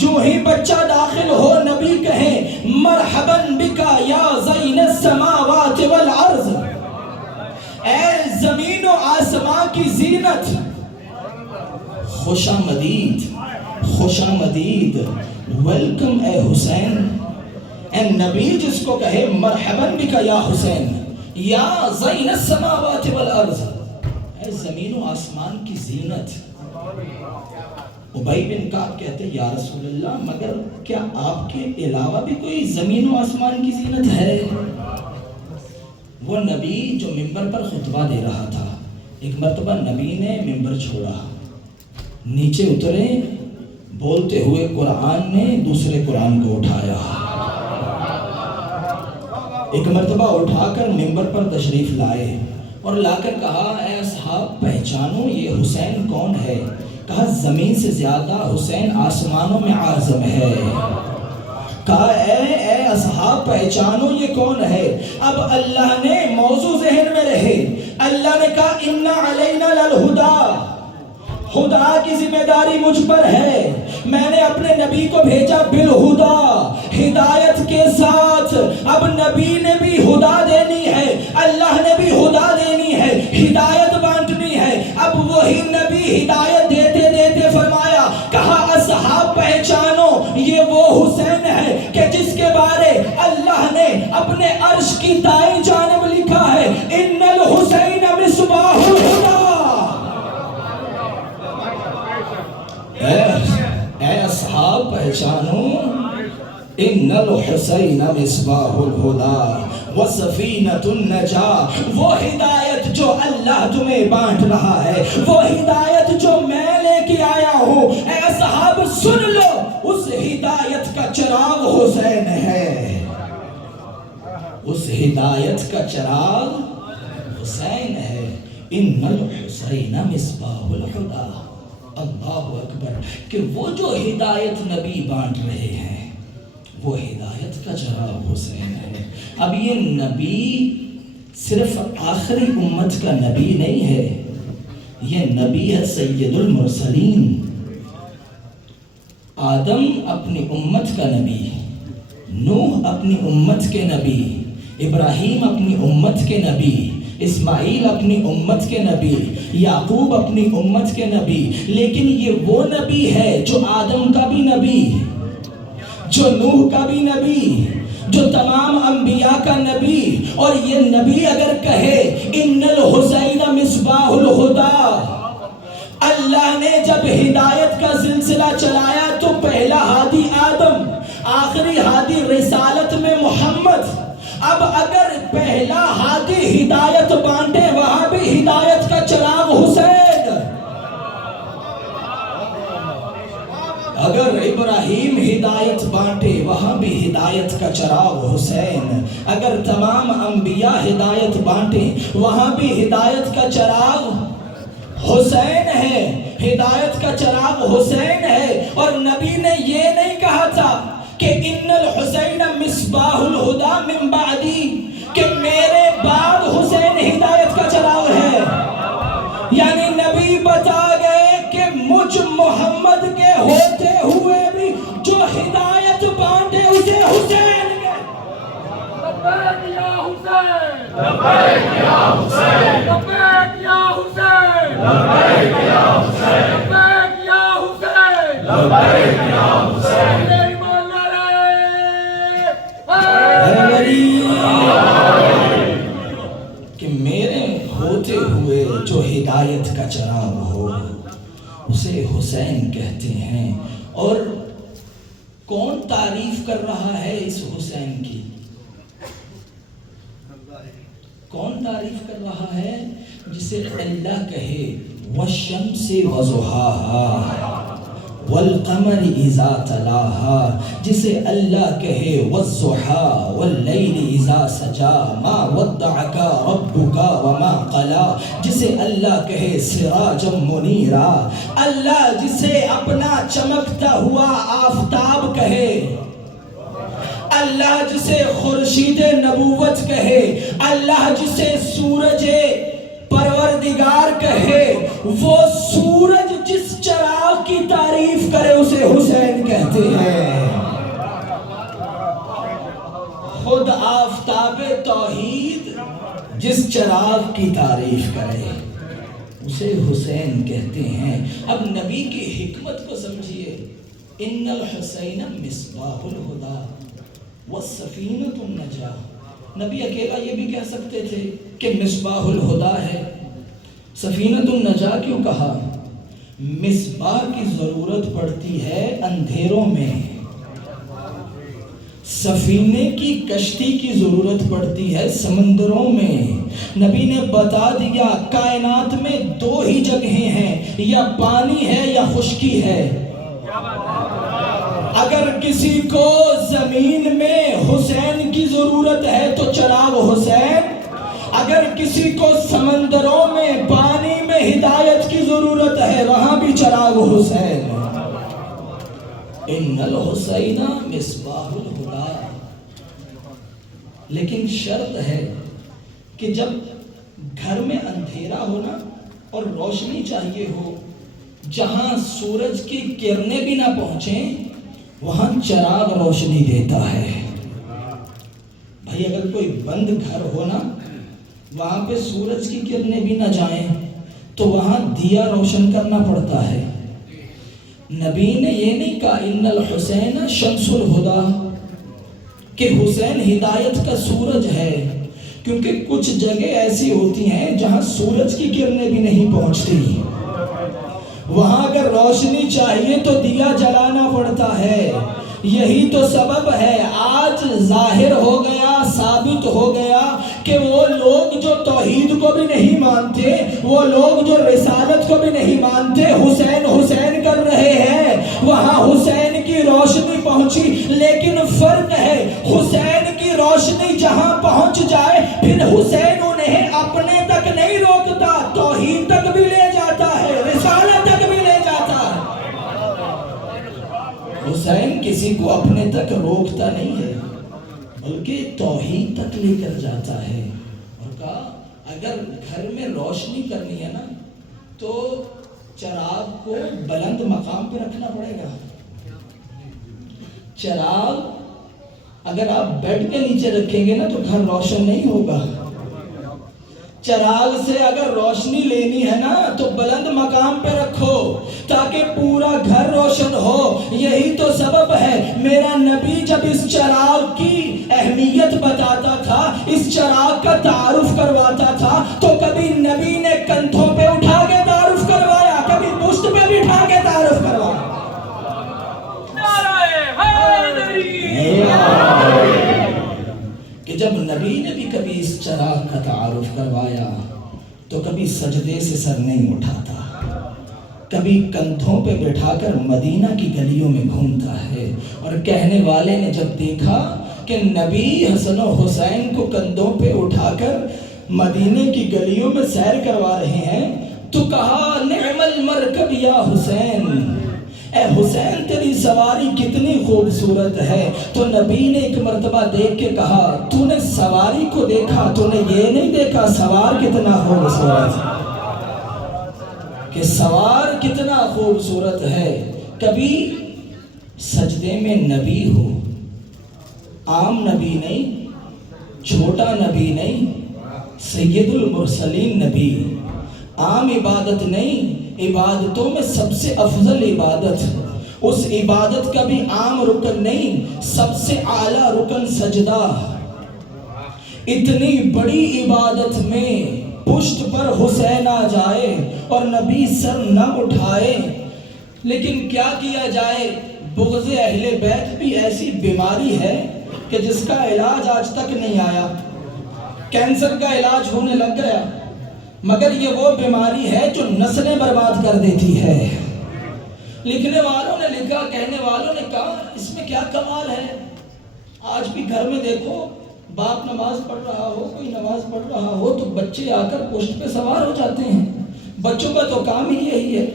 جو ہی بچہ داخل ہو نبی کہیں مرحباً بکا یا زین السماوات والارض، اے زمین و آسمان کی زینت، خوش آمدید، خوش آمدید، ویلکم اے حسین۔ اے نبی جس کو کہے مرحباً بکا یا حسین، یا زین السماوات والارض، اے زمین و آسمان کی زینت۔ ابی بن کعب کہتے یا رسول اللہ مگر کیا آپ کے علاوہ بھی کوئی زمین و آسمان کی زینت ہے؟ وہ نبی جو ممبر پر خطبہ دے رہا تھا، ایک مرتبہ نبی نے ممبر چھوڑا، نیچے اترے، بولتے ہوئے قرآن نے دوسرے قرآن کو اٹھایا، ایک مرتبہ اٹھا کر ممبر پر تشریف لائے اور لا کر کہا اے اصحاب پہچانو یہ حسین کون ہے؟ کہا زمین سے زیادہ حسین آسمانوں میں اعظم ہے۔ کہا اے اصحاب پہچانو یہ کون ہے؟ اب اللہ نے موضوع ذہن میں رہے، اللہ نے کہا ان علینا للہدی، خدا کی ذمہ داری مجھ پر ہے، میں نے اپنے نبی کو بھیجا بالہدی، ہدایت کے ساتھ۔ اب نبی نے بھی ہدا دینی ہے، اللہ نے بھی ہدا دینی ہے، ہدایت بانٹنی ہے۔ اب وہی نبی ہدایت دیتے دیتے فرمایا، کہا اصحاب پہچانو یہ وہ حسین ہے کہ جس کے بارے اللہ نے اپنے عرش کی دائیں جانب لکھا ہے ان الحسین مصباح الہدی۔ اے اصحاب پہچانو ان الحسین مصباح الہدی وسفینۃ النجاۃ، وہ ہدایت جو اللہ تمہیں بانٹ رہا ہے، وہ ہدایت جو میں لے کے آیا ہوں، اے اصحاب سن لو، اس ہدایت کا چراغ حسین ہے، اس ہدایت کا چراغ حسین ہے۔ ان الحسین مصباح الہدی، اللہ اکبر، کہ وہ جو ہدایت نبی بانٹ رہے ہیں وہ ہدایت کا چراغ حسین ہے۔ اب یہ نبی صرف آخری امت کا نبی نہیں ہے، یہ نبی ہے سید المرسلین۔ آدم اپنی امت کا نبی، نوح اپنی امت کے نبی، ابراہیم اپنی امت کے نبی، اسماعیل اپنی امت کے نبی، یعقوب اپنی امت کے نبی، لیکن یہ وہ نبی ہے جو آدم کا بھی نبی، جو نوح کا بھی نبی، جو تمام انبیاء کا نبی۔ اور یہ نبی اگر کہے ان الحسین مصباح الہدی، اللہ نے جب ہدایت کا سلسلہ چلایا تو پہلا ہادی آدم، آخری ہادی رسالت میں محمد۔ اب اگر پہلا ہادی ہدایت بانٹے وہاں بھی ہدایت کا چراغ حسین، اگر ابراہیم ہدایت بانٹے وہاں بھی ہدایت کا چراغ حسین، اگر تمام انبیاء ہدایت بانٹے وہاں بھی ہدایت کا چراغ حسین ہے، ہدایت کا چراغ حسین ہے۔ اور نبی نے یہ نہیں کہا تھا کہ ان الحسین مصباح الہدی من بعدی، کہ میرے بعد حسین ہدایت کا چراغ ہے، یعنی نبی بتا گئے کہ مجھ محمد کے ہوتے ہوئے بھی جو ہدایت بانٹے اسے حسین کے لبیک یا حسین، لبیک یا حسین، لبیک یا حسین، لبیک یا حسین، لبیک یا حسین، لبیک یا حسین۔ کہ میرے ہوتے ہوئے جو ہدایت کا چراغ ہو اسے حسین کہتے ہیں۔ اور کون تعریف کر رہا ہے اس حسین کی؟ کون تعریف کر رہا ہے؟ جسے اللہ کہے والشمس وضحاها والقمر اذا تلاها، جسے اللہ کہے والضحى واللیل اذا سجا ما ودعك ربك وما قلا، جسے اللہ کہے سراجا منیرا، اللہ جسے اپنا چمکتا ہوا آفتاب کہے، اللہ جسے خورشید نبوت کہے، اللہ جسے سورج پروردگار کہے، وہ سورج جس چراغ کی تعریف کرے اسے حسین کہے۔ کہتے ہیں خود آفتاب توحید جس چراغ کی تعریف کرے اسے حسین کہتے ہیں۔ اب نبی کی حکمت کو سمجھیے، ان الحسین مصباح الہدی والسفینۃ النجاۃ۔ نبی اکیلا یہ بھی کہہ سکتے تھے کہ مصباح الہدی ہے، سفینۃ النجاۃ کیوں کہا؟ مصباح کی ضرورت پڑتی ہے اندھیروں میں، سفینے کی کشتی کی ضرورت پڑتی ہے سمندروں میں۔ نبی نے بتا دیا کائنات میں دو ہی جگہیں ہیں، یا پانی ہے یا خشکی ہے۔ اگر کسی کو زمین میں حسین کی ضرورت ہے تو چراغ حسین، اگر کسی کو سمندروں میں پانی میں ہدایت کی ضرورت ہے وہاں بھی چراغ حسین۔ ان الحسین مصباح الہدی، لیکن شرط ہے کہ جب گھر میں اندھیرا ہونا اور روشنی چاہیے ہو، جہاں سورج کی کرنیں بھی نہ پہنچیں وہاں چراغ روشنی دیتا ہے۔ بھائی اگر کوئی بند گھر ہونا، وہاں پہ سورج کی کرنیں بھی نہ جائیں تو وہاں دیا روشن کرنا پڑتا ہے۔ نبی نے یہ نہیں کہا ان الحسین شمس الہدی کہ حسین ہدایت کا سورج ہے، کیونکہ کچھ جگہ ایسی ہوتی ہیں جہاں سورج کی کرنیں بھی نہیں پہنچتی، وہاں اگر روشنی چاہیے تو دیا جلانا پڑتا ہے۔ یہی تو سبب ہے آج ظاہر ہو گیا، ثابت ہو گیا کہ وہ لوگ جو توحید کو بھی نہیں مانتے، وہ لوگ جو رسالت کو بھی نہیں مانتے، حسین حسین کر رہے ہیں، وہاں حسین کی روشنی پہنچی۔ لیکن فرق ہے، حسین کی روشنی جہاں پہنچ جائے پھر حسین انہیں اپنے تک نہیں روکتا، توحید تک بھی لے جاتا ہے، رسالت تک بھی لے جاتا ہے۔ حسین کسی کو اپنے تک روکتا نہیں ہے بلکہ توحید تک لے کر جاتا ہے۔ اور کہا اگر گھر میں روشنی کرنی ہے نا تو چراغ کو بلند مقام پہ رکھنا پڑے گا۔ چراغ اگر آپ بیڈ کے نیچے رکھیں گے نا تو گھر روشن نہیں ہوگا۔ چراغ سے اگر روشنی لینی ہے نا تو بلند مقام پہ رکھو تاکہ پورا گھر روشن ہو۔ یہی تو سبب ہے میرا نبی جب اس چراغ کی اہمیت بتاتا تھا، اس چراغ کا تعارف کرواتا تھا تو کبھی نبی نے کندھوں پہ اٹھا کے تعارف کروایا، کبھی پشت پہ بٹھا کے تعارف کروایا۔ کہ جب نبی نے بھی کبھی اس چراغ کا تعارف کروایا تو کبھی سجدے سے سر نہیں اٹھاتا، کبھی کندھوں پہ بٹھا کر مدینہ کی گلیوں میں گھومتا ہے۔ اور کہنے والے نے جب دیکھا کہ نبی حسن و حسین کو کندھوں پہ اٹھا کر مدینے کی گلیوں میں سیر کروا رہے ہیں تو کہا نعم المرکب یا حسین، اے حسین تیری سواری کتنی خوبصورت ہے۔ تو نبی نے ایک مرتبہ دیکھ کے کہا تو نے سواری کو دیکھا، تو نے یہ نہیں دیکھا سوار کتنا خوبصورت ہے، کہ سوار کتنا خوبصورت ہے۔ کبھی سجدے میں نبی ہو، عام نبی نہیں، چھوٹا نبی نہیں، سید المرسلین نبی، عام عبادت نہیں، عبادتوں میں سب سے افضل عبادت، اس عبادت کا بھی عام رکن نہیں، سب سے اعلیٰ رکن سجدہ۔ اتنی بڑی عبادت میں پشت پر حسین آ جائے اور نبی سر نہ اٹھائے، لیکن کیا کیا جائے، بغض اہل بیت بھی ایسی بیماری ہے کہ جس کا علاج آج تک نہیں آیا۔ کینسر کا علاج ہونے لگ گیا مگر یہ وہ بیماری ہے جو نسلیں برباد کر دیتی ہے۔ لکھنے والوں نے لکھا، کہنے والوں نے کہا اس میں کیا کمال ہے۔ آج بھی گھر میں دیکھو، باپ نماز پڑھ رہا ہو، کوئی نماز پڑھ رہا ہو تو بچے آ کر پشت پہ سوار ہو جاتے ہیں۔ بچوں کا تو کام ہی یہی ہے،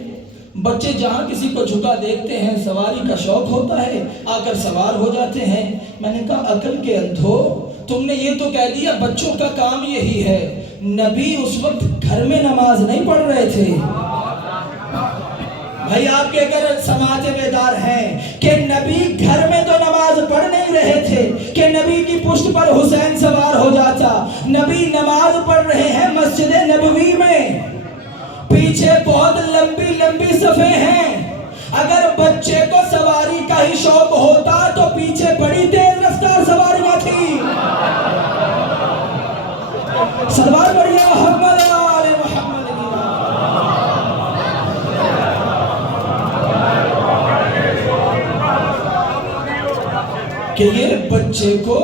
بچے جہاں کسی کو جھکا دیکھتے ہیں، سواری کا شوق ہوتا ہے، آ کر سوار ہو جاتے ہیں۔ میں نے کہا عقل کے اندھو، تم نے یہ تو کہہ دیا بچوں کا کام یہی ہے۔ نبی اس وقت گھر میں نماز نہیں پڑھ رہے تھے۔ بھائی آپ کے اگر سماعت بیدار ہیں کہ نبی پر حسین سوار ہو جاتا. نبی نماز پڑھ رہے ہیں مسجد نبوی میں، پیچھے بہت لمبی لمبی صفیں ہیں. اگر بچے کو سواری کا ہی شوق ہوتا تو پیچھے بڑی تیز رفتار سواریاں تھی. سلوات پڑھیے محمد آل محمد. کہ یہ بچے کو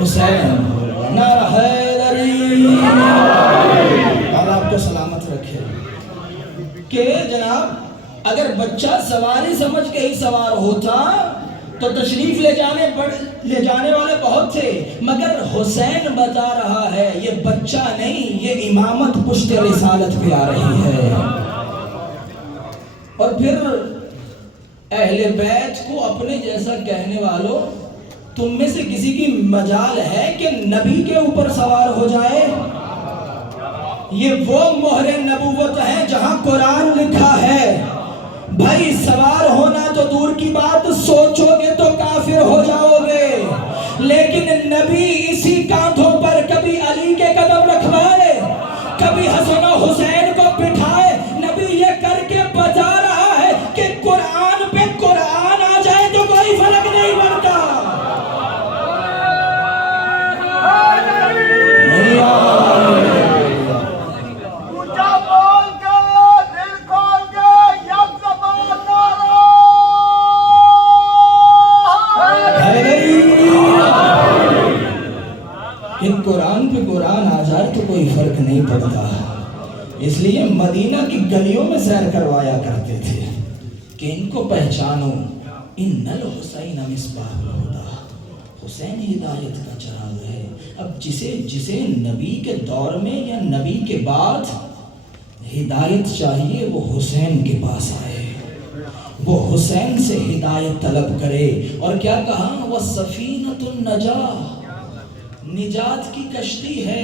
حسین نعرہ حیدری اور آپ کو سلامت رکھے. کہ جناب اگر بچہ سواری سمجھ کے ہی سوار ہوتا تو تشریف لے جانے والے بہت تھے، مگر حسین بتا رہا ہے یہ بچہ نہیں، یہ امامت پشت رسالت پہ آ رہی ہے. اور پھر اہل بیت کو اپنے جیسا کہنے والوں، تم میں سے کسی کی مجال ہے کہ نبی کے اوپر سوار ہو جائے؟ یہ وہ مہر نبوت ہے جہاں قرآن لکھا ہے بھائی سوار ہونا تو دور کی بات، سوچو گے تو کافر ہو جاؤ گے. لیکن نبی اسی کاندھوں پر کبھی علی کے قدم رکھوائے، کبھی حسن و حسین کو بٹھائے. نبی یہ کر کے بتا رہا ہے کہ قرآن پہ قرآن آ جائے تو کوئی فرق نہیں پڑتا. قرآن پہ قرآن آ جائے تو کوئی فرق نہیں پڑتا. اس لیے مدینہ کی گلیوں میں سیر کروایا کرتے تھے کہ ان کو پہچانو، ان الحسین مصباح الہدی، حسین ہدایت کا چراغ ہے. اب جسے نبی کے دور میں یا نبی کے بعد ہدایت چاہیے وہ حسین کے پاس آئے، وہ حسین سے ہدایت طلب کرے. اور کیا کہا؟ وَالسَّفِينَةُ النَّجَاةُ، نجات کی کشتی ہے.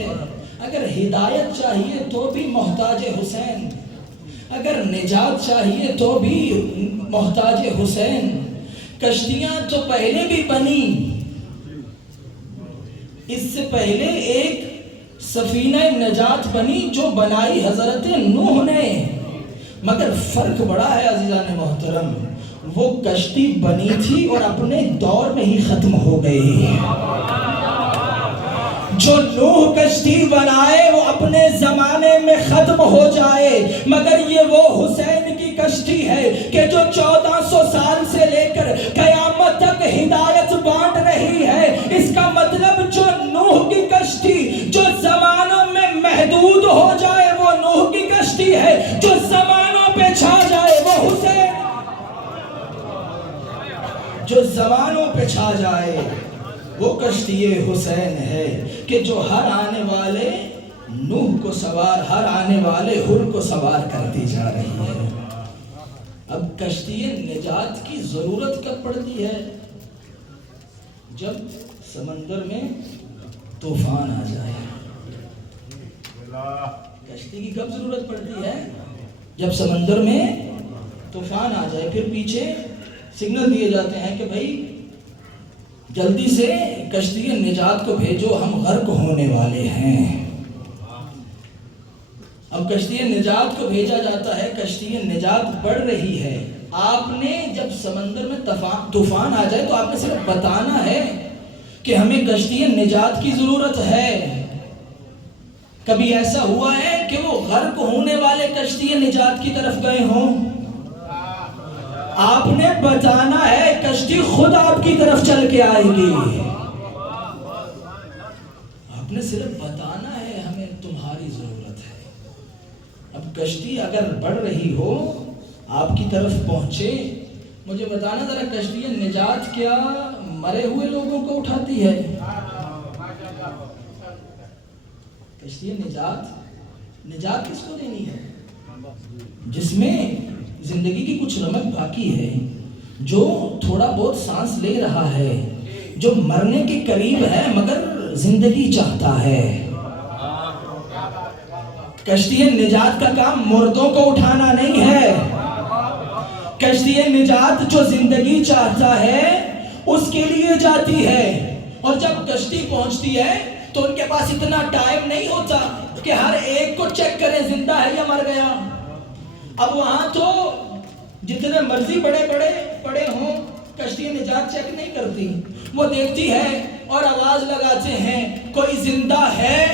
اگر ہدایت چاہیے تو بھی محتاج حسین، اگر نجات چاہیے تو بھی محتاج حسین. کشتیاں تو پہلے بھی بنی، اس سے پہلے ایک سفینہ نجات بنی جو بنائی حضرت نوح نے. مگر فرق بڑا ہے عزیزان محترم، وہ کشتی بنی تھی اور اپنے دور میں ہی ختم ہو گئی. جو نوح کشتی بنائے وہ اپنے زمانے میں ختم ہو جائے، مگر یہ وہ حسین کی کشتی ہے کہ جو 1400 سال سے لے کر قیامت تک ہدایت بانٹ رہی ہے. اس کا مطلب جو نوح کی کشتی جو زمانوں میں محدود ہو جائے وہ نوح کی کشتی ہے، جو زمانوں پہ چھا جائے وہ حسین، جو زمانوں پہ چھا جائے وہ کشتی حسین ہے کہ جو ہر آنے والے نوح کو سوار، ہر آنے والے حر کو سوار کرتی جا رہی ہے. اب کشتی نجات کی ضرورت کب پڑتی ہے؟ جب سمندر میں طوفان آ جائے. کشتی کی کب ضرورت پڑتی ہے؟ جب سمندر میں طوفان آ جائے. پھر پیچھے سگنل دیے جاتے ہیں کہ بھائی جلدی سے کشتی نجات کو بھیجو، ہم غرق ہونے والے ہیں. اب کشتی نجات کو بھیجا جاتا ہے، کشتی نجات بڑھ رہی ہے. آپ نے جب سمندر میں طوفان آ جائے تو آپ نے صرف بتانا ہے کہ ہمیں کشتی نجات کی ضرورت ہے. کبھی ایسا ہوا ہے کہ وہ غرق ہونے والے کشتی نجات کی طرف گئے ہوں؟ آپ نے بتانا ہے، کشتی خود آپ کی طرف چل کے آئے گی. آپ نے صرف بتانا ہے ہمیں تمہاری ضرورت ہے. اب کشتی اگر بڑھ رہی ہو آپ کی طرف پہنچے، مجھے بتانا ذرا کشتی نجات کیا مرے ہوئے لوگوں کو اٹھاتی ہے؟ کشتی نجات کس کو دینی ہے؟ جس میں زندگی کی کچھ رمق باقی ہے، جو تھوڑا بہت سانس لے رہا ہے، جو مرنے کے قریب ہے مگر زندگی چاہتا ہے۔ کشتی نجات کا کام مردوں کو اٹھانا نہیں ہے، کشتی نجات جو زندگی چاہتا ہے اس کے لیے جاتی ہے۔ اور جب کشتی پہنچتی ہے تو ان کے پاس اتنا ٹائم نہیں ہوتا کہ ہر ایک کو چیک کریں زندہ ہے یا مر گیا۔ اب وہاں تو جتنے مرضی بڑے ہوں، کشتی نجات چیک نہیں کرتی، وہ دیکھتی ہے اور آواز لگاتے ہیں کوئی زندہ ہے۔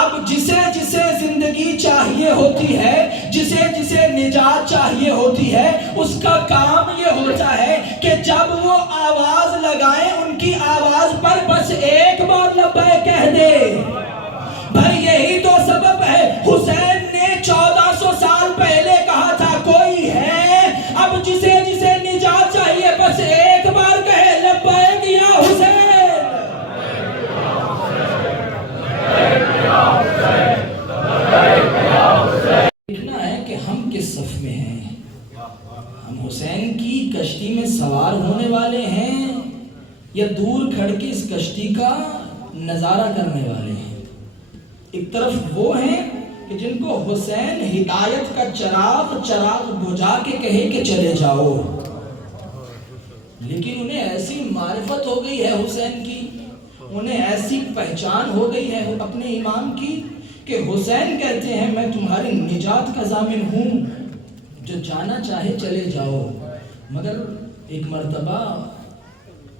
اب جسے زندگی چاہیے ہوتی ہے، جسے نجات چاہیے ہوتی ہے، اس کا کام یہ ہوتا ہے کہ جب وہ آواز لگائیں ان کی آواز پر بس ایک بار لبیک کہہ دے۔ بھائی یہی تو سبب ہے حسین نے 1400 سال پہلے کہا تھا کوئی ہے۔ اب جسے نجات چاہیے بس ایک بار کہے لبیک یا حسین۔ دیکھنا ہے کہ ہم کس صف میں ہیں، ہم حسین کی کشتی میں سوار ہونے والے ہیں یا دور کھڑ کے اس کشتی کا نظارہ کرنے والے ہیں۔ ایک طرف وہ ہیں کہ جن کو حسین ہدایت کا چراغ بجھا کے کہے کہ چلے جاؤ، لیکن انہیں ایسی معرفت ہو گئی ہے حسین کی، انہیں ایسی پہچان ہو گئی ہے اپنے امام کی کہ حسین کہتے ہیں میں تمہاری نجات کا ضامن ہوں، جو جانا چاہے چلے جاؤ۔ مگر ایک مرتبہ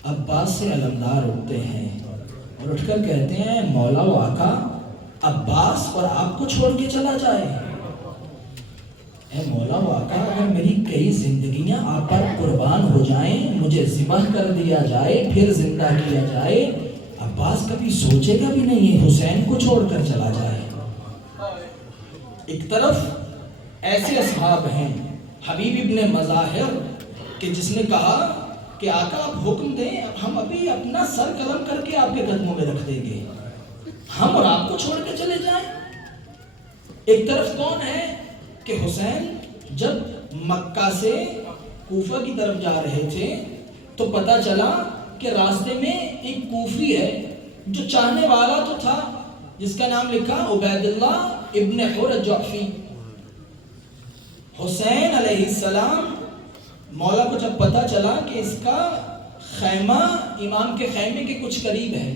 عباس سے علمدار اٹھتے ہیں اور اٹھ کر کہتے ہیں مولا و آقا عباس اور آپ کو چھوڑ کے چلا جائے؟ اے مولا و آقا اگر میری کئی زندگیاں آپ پر قربان ہو جائیں، مجھے ذبح کر دیا جائے پھر زندہ کیا جائے، عباس کبھی سوچے گا بھی نہیں حسین کو چھوڑ کر چلا جائے۔ ایک طرف ایسے اصحاب ہیں حبیب ابن مظاہر کہ جس نے کہا کہ آقا آپ حکم دیں، ہم ابھی اپنا سر قلم کر کے آپ کے قدموں میں رکھ دیں گے، ہم اور آپ کو چھوڑ کے چلے جائیں۔ ایک طرف کون ہے کہ حسین جب مکہ سے کوفہ کی طرف جا رہے تھے تو پتہ چلا کہ راستے میں ایک کوفی ہے جو چاہنے والا تو تھا، جس کا نام لکھا عبید اللہ ابن حر جعفی۔ حسین علیہ السلام مولا کو جب پتہ چلا کہ اس کا خیمہ امام کے خیمے کے کچھ قریب ہے،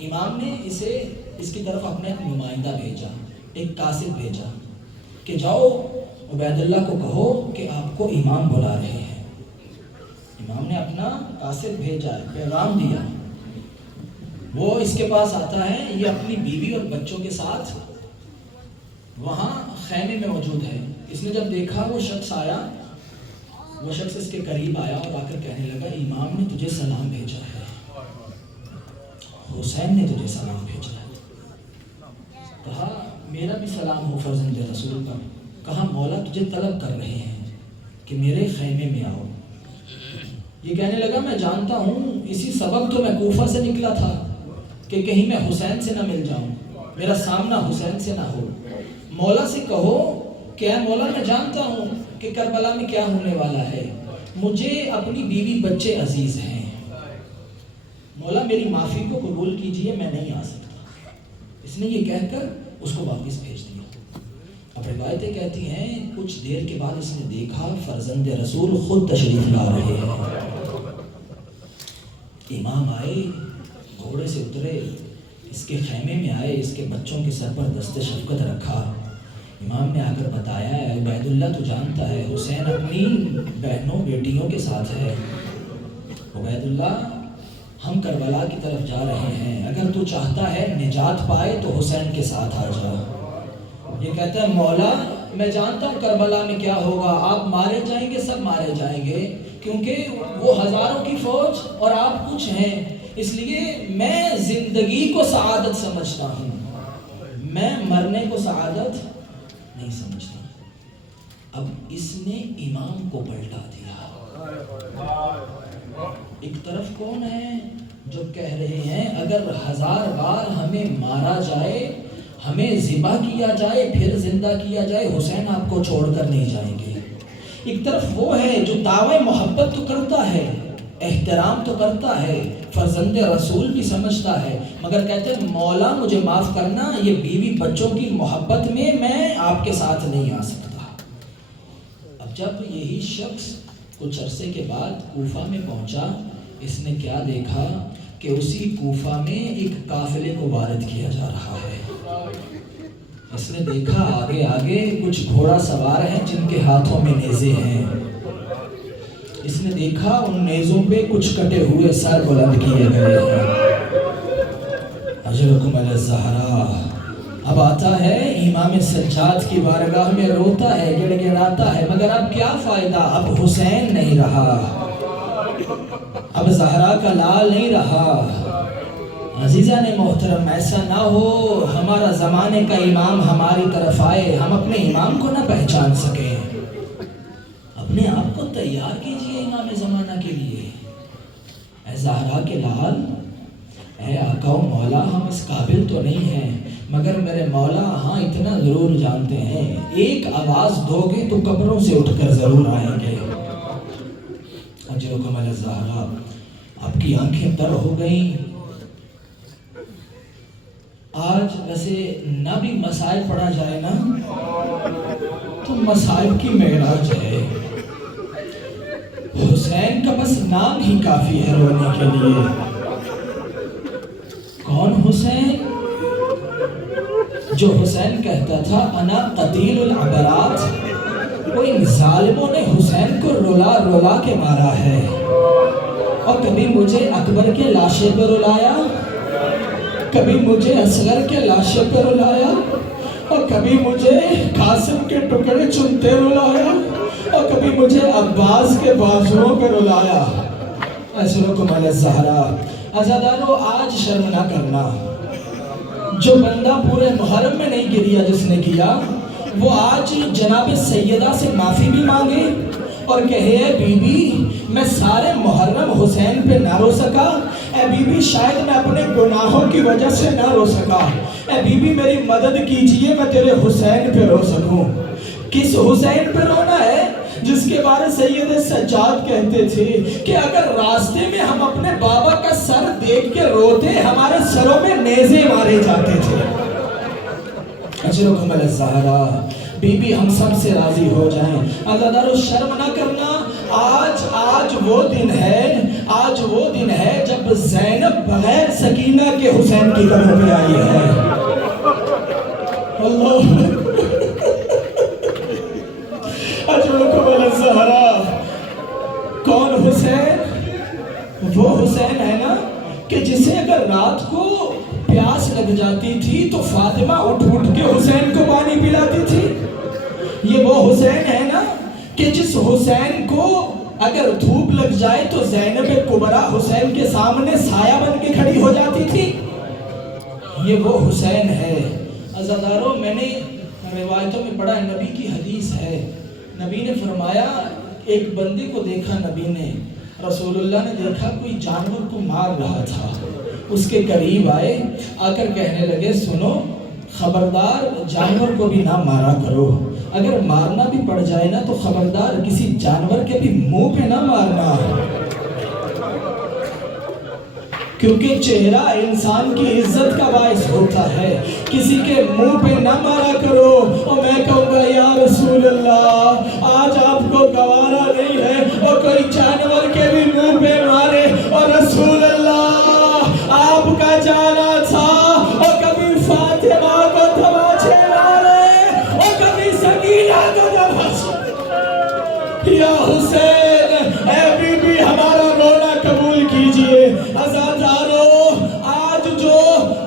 امام نے اسے اس کی طرف اپنا ایک نمائندہ بھیجا، ایک قاصد بھیجا کہ جاؤ عبید اللہ کو کہو کہ آپ کو امام بلا رہے ہیں۔ امام نے اپنا قاصد بھیجا، پیغام دیا، وہ اس کے پاس آتا ہے، یہ اپنی بیوی اور بچوں کے ساتھ وہاں خیمے میں موجود ہے۔ اس نے جب دیکھا وہ شخص آیا، وہ شخص اس کے قریب آیا اور آ کر کہنے لگا امام نے تجھے سلام بھیجا ہے، حسین نے تجھے سلام بھیجا ہے۔ کہا میرا بھی سلام ہو فرزند رسول کا۔ کہا مولا تجھے طلب کر رہے ہیں کہ میرے خیمے میں آؤ۔ یہ کہنے لگا میں جانتا ہوں، اسی سبب تو میں کوفہ سے نکلا تھا کہ کہیں میں حسین سے نہ مل جاؤں، میرا سامنا حسین سے نہ ہو۔ مولا سے کہو کہ اے مولا میں جانتا ہوں کہ کربلا میں کیا ہونے والا ہے، مجھے اپنی بیوی بچے عزیز ہیں، مولا میری معافی کو قبول کیجئے، میں نہیں آ سکتا۔ اس نے یہ کہہ کر اس کو واپس بھیج دیا۔ اب روایتیں کہتی ہیں کچھ دیر کے بعد اس نے دیکھا فرزند رسول خود تشریف لا رہے ہیں۔ امام آئے، گھوڑے سے اترے، اس کے خیمے میں آئے، اس کے بچوں کے سر پر دست شفقت رکھا۔ امام نے آ کر بتایا ہے عبید اللہ تو جانتا ہے حسین اپنی بہنوں بیٹیوں کے ساتھ ہے، عبید اللہ ہم کربلا کی طرف جا رہے ہیں، اگر تو چاہتا ہے نجات پائے تو حسین کے ساتھ آ جا۔ یہ کہتا ہے مولا میں جانتا ہوں کربلا میں کیا ہوگا، آپ مارے جائیں گے، سب مارے جائیں گے، کیونکہ وہ ہزاروں کی فوج اور آپ کچھ ہیں، اس لیے میں زندگی کو سعادت سمجھتا ہوں، میں مرنے کو سعادت نہیں سمجھتا۔ اب اس نے امام کو پلٹا دیا۔ ایک طرف کون ہے جو کہہ رہے ہیں اگر 1000 بار ہمیں مارا جائے، ہمیں ذبح کیا جائے، پھر زندہ کیا جائے، حسین آپ کو چھوڑ کر نہیں جائیں گے۔ ایک طرف وہ ہے جو دعوی محبت تو کرتا ہے، احترام تو کرتا ہے، فرزند رسول بھی سمجھتا ہے، مگر کہتے ہیں مولا مجھے معاف کرنا، یہ بیوی بچوں کی محبت میں آپ کے ساتھ نہیں آ سکتا۔ اب جب یہی شخص کچھ عرصے کے بعد کوفہ میں پہنچا، اس نے کیا دیکھا کہ اسی کوفہ میں ایک قافلے کو وارد کیا جا رہا ہے۔ اس نے دیکھا آگے آگے کچھ گھوڑا سوار ہیں جن کے ہاتھوں میں نیزے ہیں۔ اس نے دیکھا ان نیزوں پہ کچھ کٹے ہوئے سر بلند کیے گئے ہیں۔ اجرکم علی الزہرا۔ اب آتا ہے امام سجاد کی بارگاہ میں، روتا ہے، گڑ گڑاتا ہے، مگر اب کیا فائدہ، اب حسین نہیں رہا، اب زہرا کا لال نہیں رہا۔ عزیزان محترم، ایسا نہ ہو ہمارا زمانے کا امام ہماری طرف آئے، ہم اپنے امام کو نہ پہچان سکیں۔ اپنے آپ کو تیار کیجئے امام زمانہ کے لیے۔ اے زہرا کے لال، اے آقا و مولا، ہم اس قابل تو نہیں ہیں، مگر میرے مولا ہاں اتنا ضرور جانتے ہیں، ایک آواز دو گے تو قبروں سے اٹھ کر ضرور آئیں گے۔ اجرکم علی الزہرا۔ آپ کی آنکھیں تر ہو گئیں۔ آج ویسے نہ بھی مسائل پڑھا جائے نا تو مسائل کی معراج ہے۔ حسین کا بس نام ہی کافی ہے رونے کے لیے۔ کون حسین؟ جو حسین کہتا تھا انا قتیل العبرات، وہ ان ظالموں نے حسین کو رولا رولا کے مارا ہے، اور کبھی مجھے اکبر کے لاشے پر رلایا، کبھی مجھے اصغر کے لاشے پہ رلایا، اور کبھی مجھے قاسم کے ٹکڑے چنتے رلایا، اور کبھی مجھے عباس کے بازوؤں پہ رلایا۔ اجرکم علی الزہرا۔ عزادارو، آج شرم نہ کرنا، جو بندہ پورے محرم میں نہیں گریا جس نے کیا، وہ آج جناب سیدہ سے معافی بھی مانگے اور کہے اے بی بی میں سارے محرم حسین پہ نہ رو سکا، اے بی بی شاید میں اپنے گناہوں کی وجہ سے نہ رو سکا، اے بی بی میری مدد کیجئے میں تیرے حسین پہ رو سکوں۔ کس حسین پہ رونا ہے جس کے بارے سید سجاد کہتے تھے کہ اگر راستے میں ہم اپنے بابا کا سر دیکھ کے روتے، ہمارے سروں میں نیزے مارے جاتے تھے۔ اجرکم علی الزہرا۔ بی بی ہم سب سے راضی ہو جائیں۔ عزادارو، شرم نہ کرنا، آج وہ دن ہے جب زینب بغیر سکینہ کے حسین کی قبر پہ آئی ہے۔ اللہ اجرکم علی الزہرا۔ کون حسین؟ وہ حسین ہے نا کہ جسے اگر رات کو پیاس لگ جاتی تھی تو فاطمہ اٹھ کے حسین کو پانی پلاتی تھی۔ یہ وہ حسین ہے نا کہ جس حسین کو اگر دھوپ لگ جائے تو زینب کبریٰ حسین کے سامنے سایہ بن کے کھڑی ہو جاتی تھی۔ یہ وہ حسین ہے۔ عزادارو، میں نے روایتوں میں پڑھا، نبی کی حدیث ہے، نبی نے فرمایا ایک بندے کو دیکھا، نبی نے رسول اللہ نے دیکھا کوئی جانور کو مار رہا تھا، اس کے قریب آئے، آ کر کہنے لگے سنو خبردار جانور کو بھی نہ مارا کرو، اگر مارنا بھی پڑ جائے نا تو خبردار کسی جانور کے بھی منہ پہ نہ مارنا، کیونکہ چہرہ انسان کی عزت کا باعث ہوتا ہے، کسی کے منہ پہ نہ مارا کرو۔ اور میں کہوں گا یا رسول اللہ آج آپ کو گوارا نہیں ہے اور کوئی جانور کے بھی منہ پہ مارے، اور رسول اللہ آپ کا جانا تھا، اور کبھی فاطمہ کو تماچے مارے اور کبھی سکینہ کو تماچے۔ یا حسین، اے بی بی ہمارا رونا قبول کیجئے۔ عزادارو، آج جو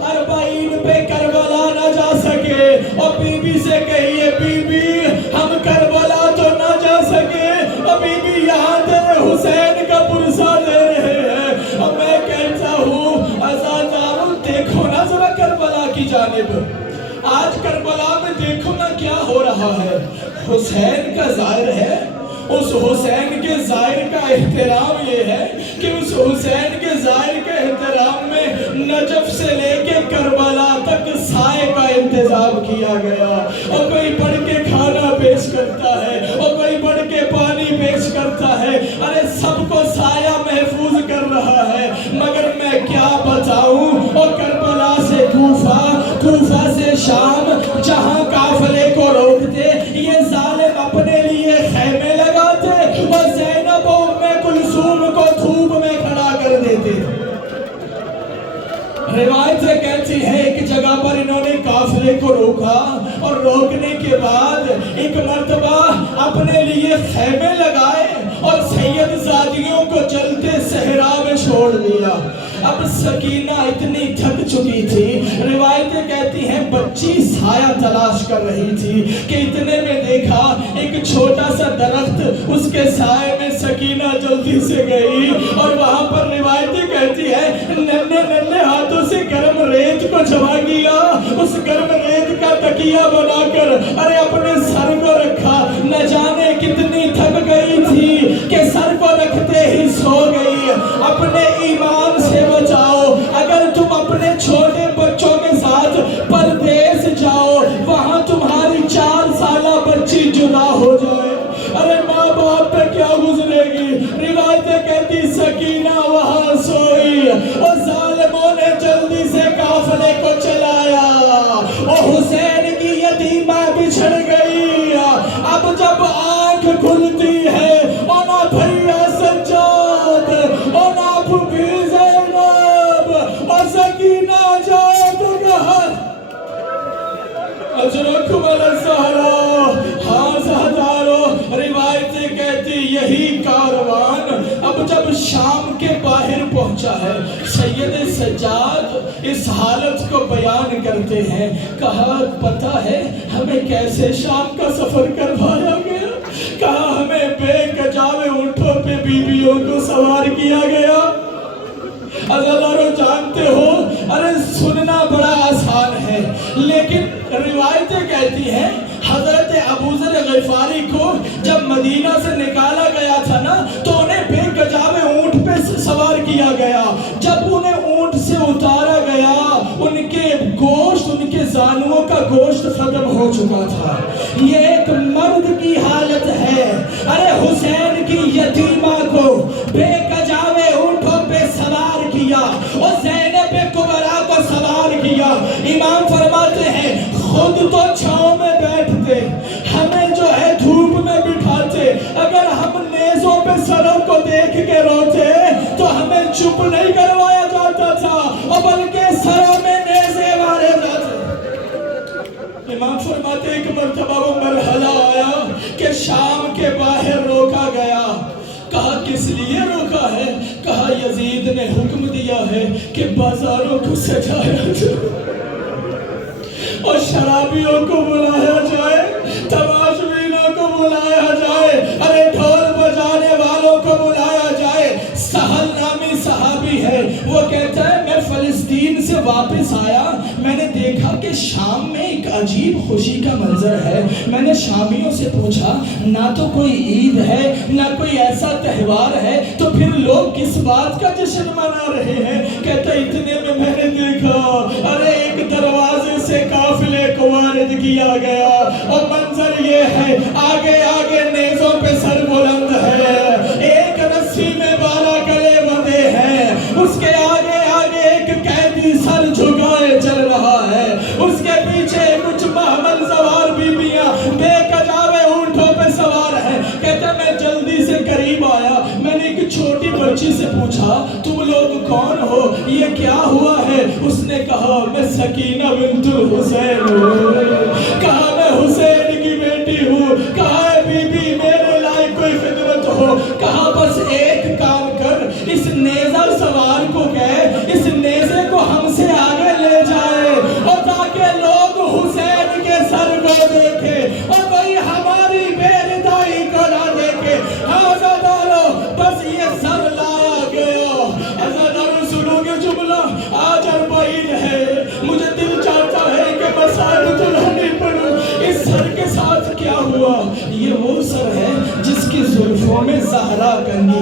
40 پہ کربلا نہ جا سکے، اور بی بی سے کہیے بی بی ہم کربلا تو نہ جا سکے، اور بی بی یہاں تیرے حسین کا پرسہ دے رہے ہیں، اور میں کہتا ہوں عزادارو دیکھو نا ذرا کربلا کی جانب، آج کربلا میں دیکھو نا کیا ہو رہا ہے۔ حسین کا ظاہر ہے، اس حسین کے ظاہر کا احترام یہ ہے کہ اس حسین کے ظاہر کا احترام نجف سے لے کے کربلا تک سائے کا انتظام کیا گیا. اور کوئی بڑھ کے کھانا پیش کرتا ہے اور کوئی بڑھ کے پانی پیش کرتا ہے. ارے سب کو سایہ محفوظ کر رہا ہے. مگر میں کیا بتاؤں، اور کربلا سے کوفہ، کوفہ سے شام، جہاں قافلے کو روکتے یہ ظالم اپنے لیے خیمے لگاتے اور زینب و ام کلثوم کو دھوپ میں کھڑا کر دیتے. روایتیں کہتی ہے ایک جگہ پر انہوں نے قافلے کو روکا اور روکنے کے بعد ایک مرتبہ اپنے لیے خیمے لگائے اور سید زادیوں کو چلتے صحرا میں چھوڑ دیا. اب سکینہ اتنی تھک چکی تھی، روایتیں کہتی ہیں بچی سایہ تلاش کر رہی تھی کہ اتنے میں دیکھا ایک چھوٹا سا درخت، اس کے سائے میں سکینہ جلدی سے گئی اور وہاں پر روایتیں کہتی ہے ننھے ننھے ہاتھوں سے گرم ریت کو جمع کیا، اس گرم ریت کا تکیہ بنا کر ارے اپنے سر کو رکھا. نہ جانے کتنی تھک گئی تھی کہ سر کو رکھتے ہی سو گئی. اپنے ایمان سے بچاؤ. اگر تم اپنے چھوٹے بچوں کے ساتھ پردیس جاؤ، وہاں تمہاری 4 سالہ بچی جدا ہو جائے، ارے ماں باپ پہ کیا گزرے گی. روایتیں کہتی سکینہ وہاں سوئی اور ظالموں نے جلدی سے قافلے کو چلایا اور حسین کی یتیمہ بچھڑ گئی. اب جب آنکھ کھلتی ہے اور نہ بھیا سجاد اور نہ پھوپھی زینب اور سکینہ جائے تو کہا اجرکم الزہرا ہاں زہدارو. روایتیں کہتی یہی کاروان اب جب شام کے باہر پہنچا ہے، سید سجاد اس حالت کو بیان کرتے ہیں. کہا پتہ ہے ہمیں کیسے شام کا سفر کروایا گیا؟ کہا ہمیں بے کجاوے اونٹوں پہ بیویوں کو سوار کیا گیا. عزیزانو جانتے ہو، ارے سننا بڑا آسان ہے لیکن روایتیں کہتی ہیں حضرت ابوذر غفاری کو جب مدینہ سے نکالا گیا تھا نا تو انہیں بے کجاوے اونٹ پہ سوار کیا گیا. جب انہیں اونٹ سے اتارا گیا ان کے گوشت، ان کے زانوؤں کا گوشت ختم ہو چکا تھا. یہ ایک مرد کی حالت ہے. ارے حسین کی یتیمہ کو بے کجاوے اونٹوں پہ سوار کیا اور زینب کبریٰ کو سوار کیا. امام فرماتے ہیں خود تو چھاؤں میں بیٹھتے، ہمیں جو ہے دھوپ میں بٹھاتے. اگر ہم نیزوں پہ سروں کو دیکھ کے روتے تو ہمیں چپ نہیں کروایا جاتا تھا اور بلکہ سروں میں نیزے مارے جاتے. امام فرماتے ایک مرتبہ وہ مرحلہ آیا کہ شام کے باہر روکا گیا. کہا کس لیے روکا ہے؟ کہا یزید نے حکم دیا ہے کہ بازاروں کو سجایا جائے اور شرابیوں کو بلایا جائے، تماشبینوں کو بلایا جائے، ارے ڈھول بجانے والوں کو بلایا جائے. سہل نامی صحابی ہے، وہ کہتا ہے میں فلسطین سے واپس آیا، میں نے دیکھا کہ شام میں ایک عجیب خوشی کا منظر ہے. میں نے شامیوں سے پوچھا نہ تو کوئی عید ہے نہ کوئی ایسا تہوار ہے تو پھر لوگ کس بات کا جشن منا رہے ہیں؟ کہتا اتنے میں نے دیکھا ارے ایک دروازے سے قافلے کو وارد کیا گیا اور منظر یہ ہے آگے آگے نیزوں پہ سر بلند ہے، ایک رسی میں 12 گلے بندھے ہیں، اس کے آگے آگے ایک قیدی سر جھکائے چل رہا ہے، اس کے پیچھے کچھ محمل سوار بیبیاں بے کجاوے اونٹوں پہ سوار ہیں. کہتا میں جلدی سے قریب آیا، میں نے ایک چھوٹی بچی سے پوچھا تم لوگ کون ہو، یہ کیا ہوا ہے؟ اس نے کہا میں سکینہ بنت الحسین ہوں. کہا میں حسین کی بیٹی ہوں. کہا اے بی بی میرے لائق کوئی خدمت ہو. کہا بس ایک کام کر، اس نیزہ سوار کو کہہ اس نیزے کو ہم سے آگے لے جائے اور تاکہ لوگ حسین کے سر کو دیکھے اور کوئی ہماری بے ردائی کو نہ دیکھے. عزادارو بس یہ سر لایا گیا. عزادارو سنو گے جملہ، آج اربعین ہے، مجھے دل چاہتا ہے کہ میں ساری دلہنی پڑھوں. اس سر کے ساتھ کیا ہوا؟ یہ وہ سر ہے جس کی زلفوں میں زہرا کنگھی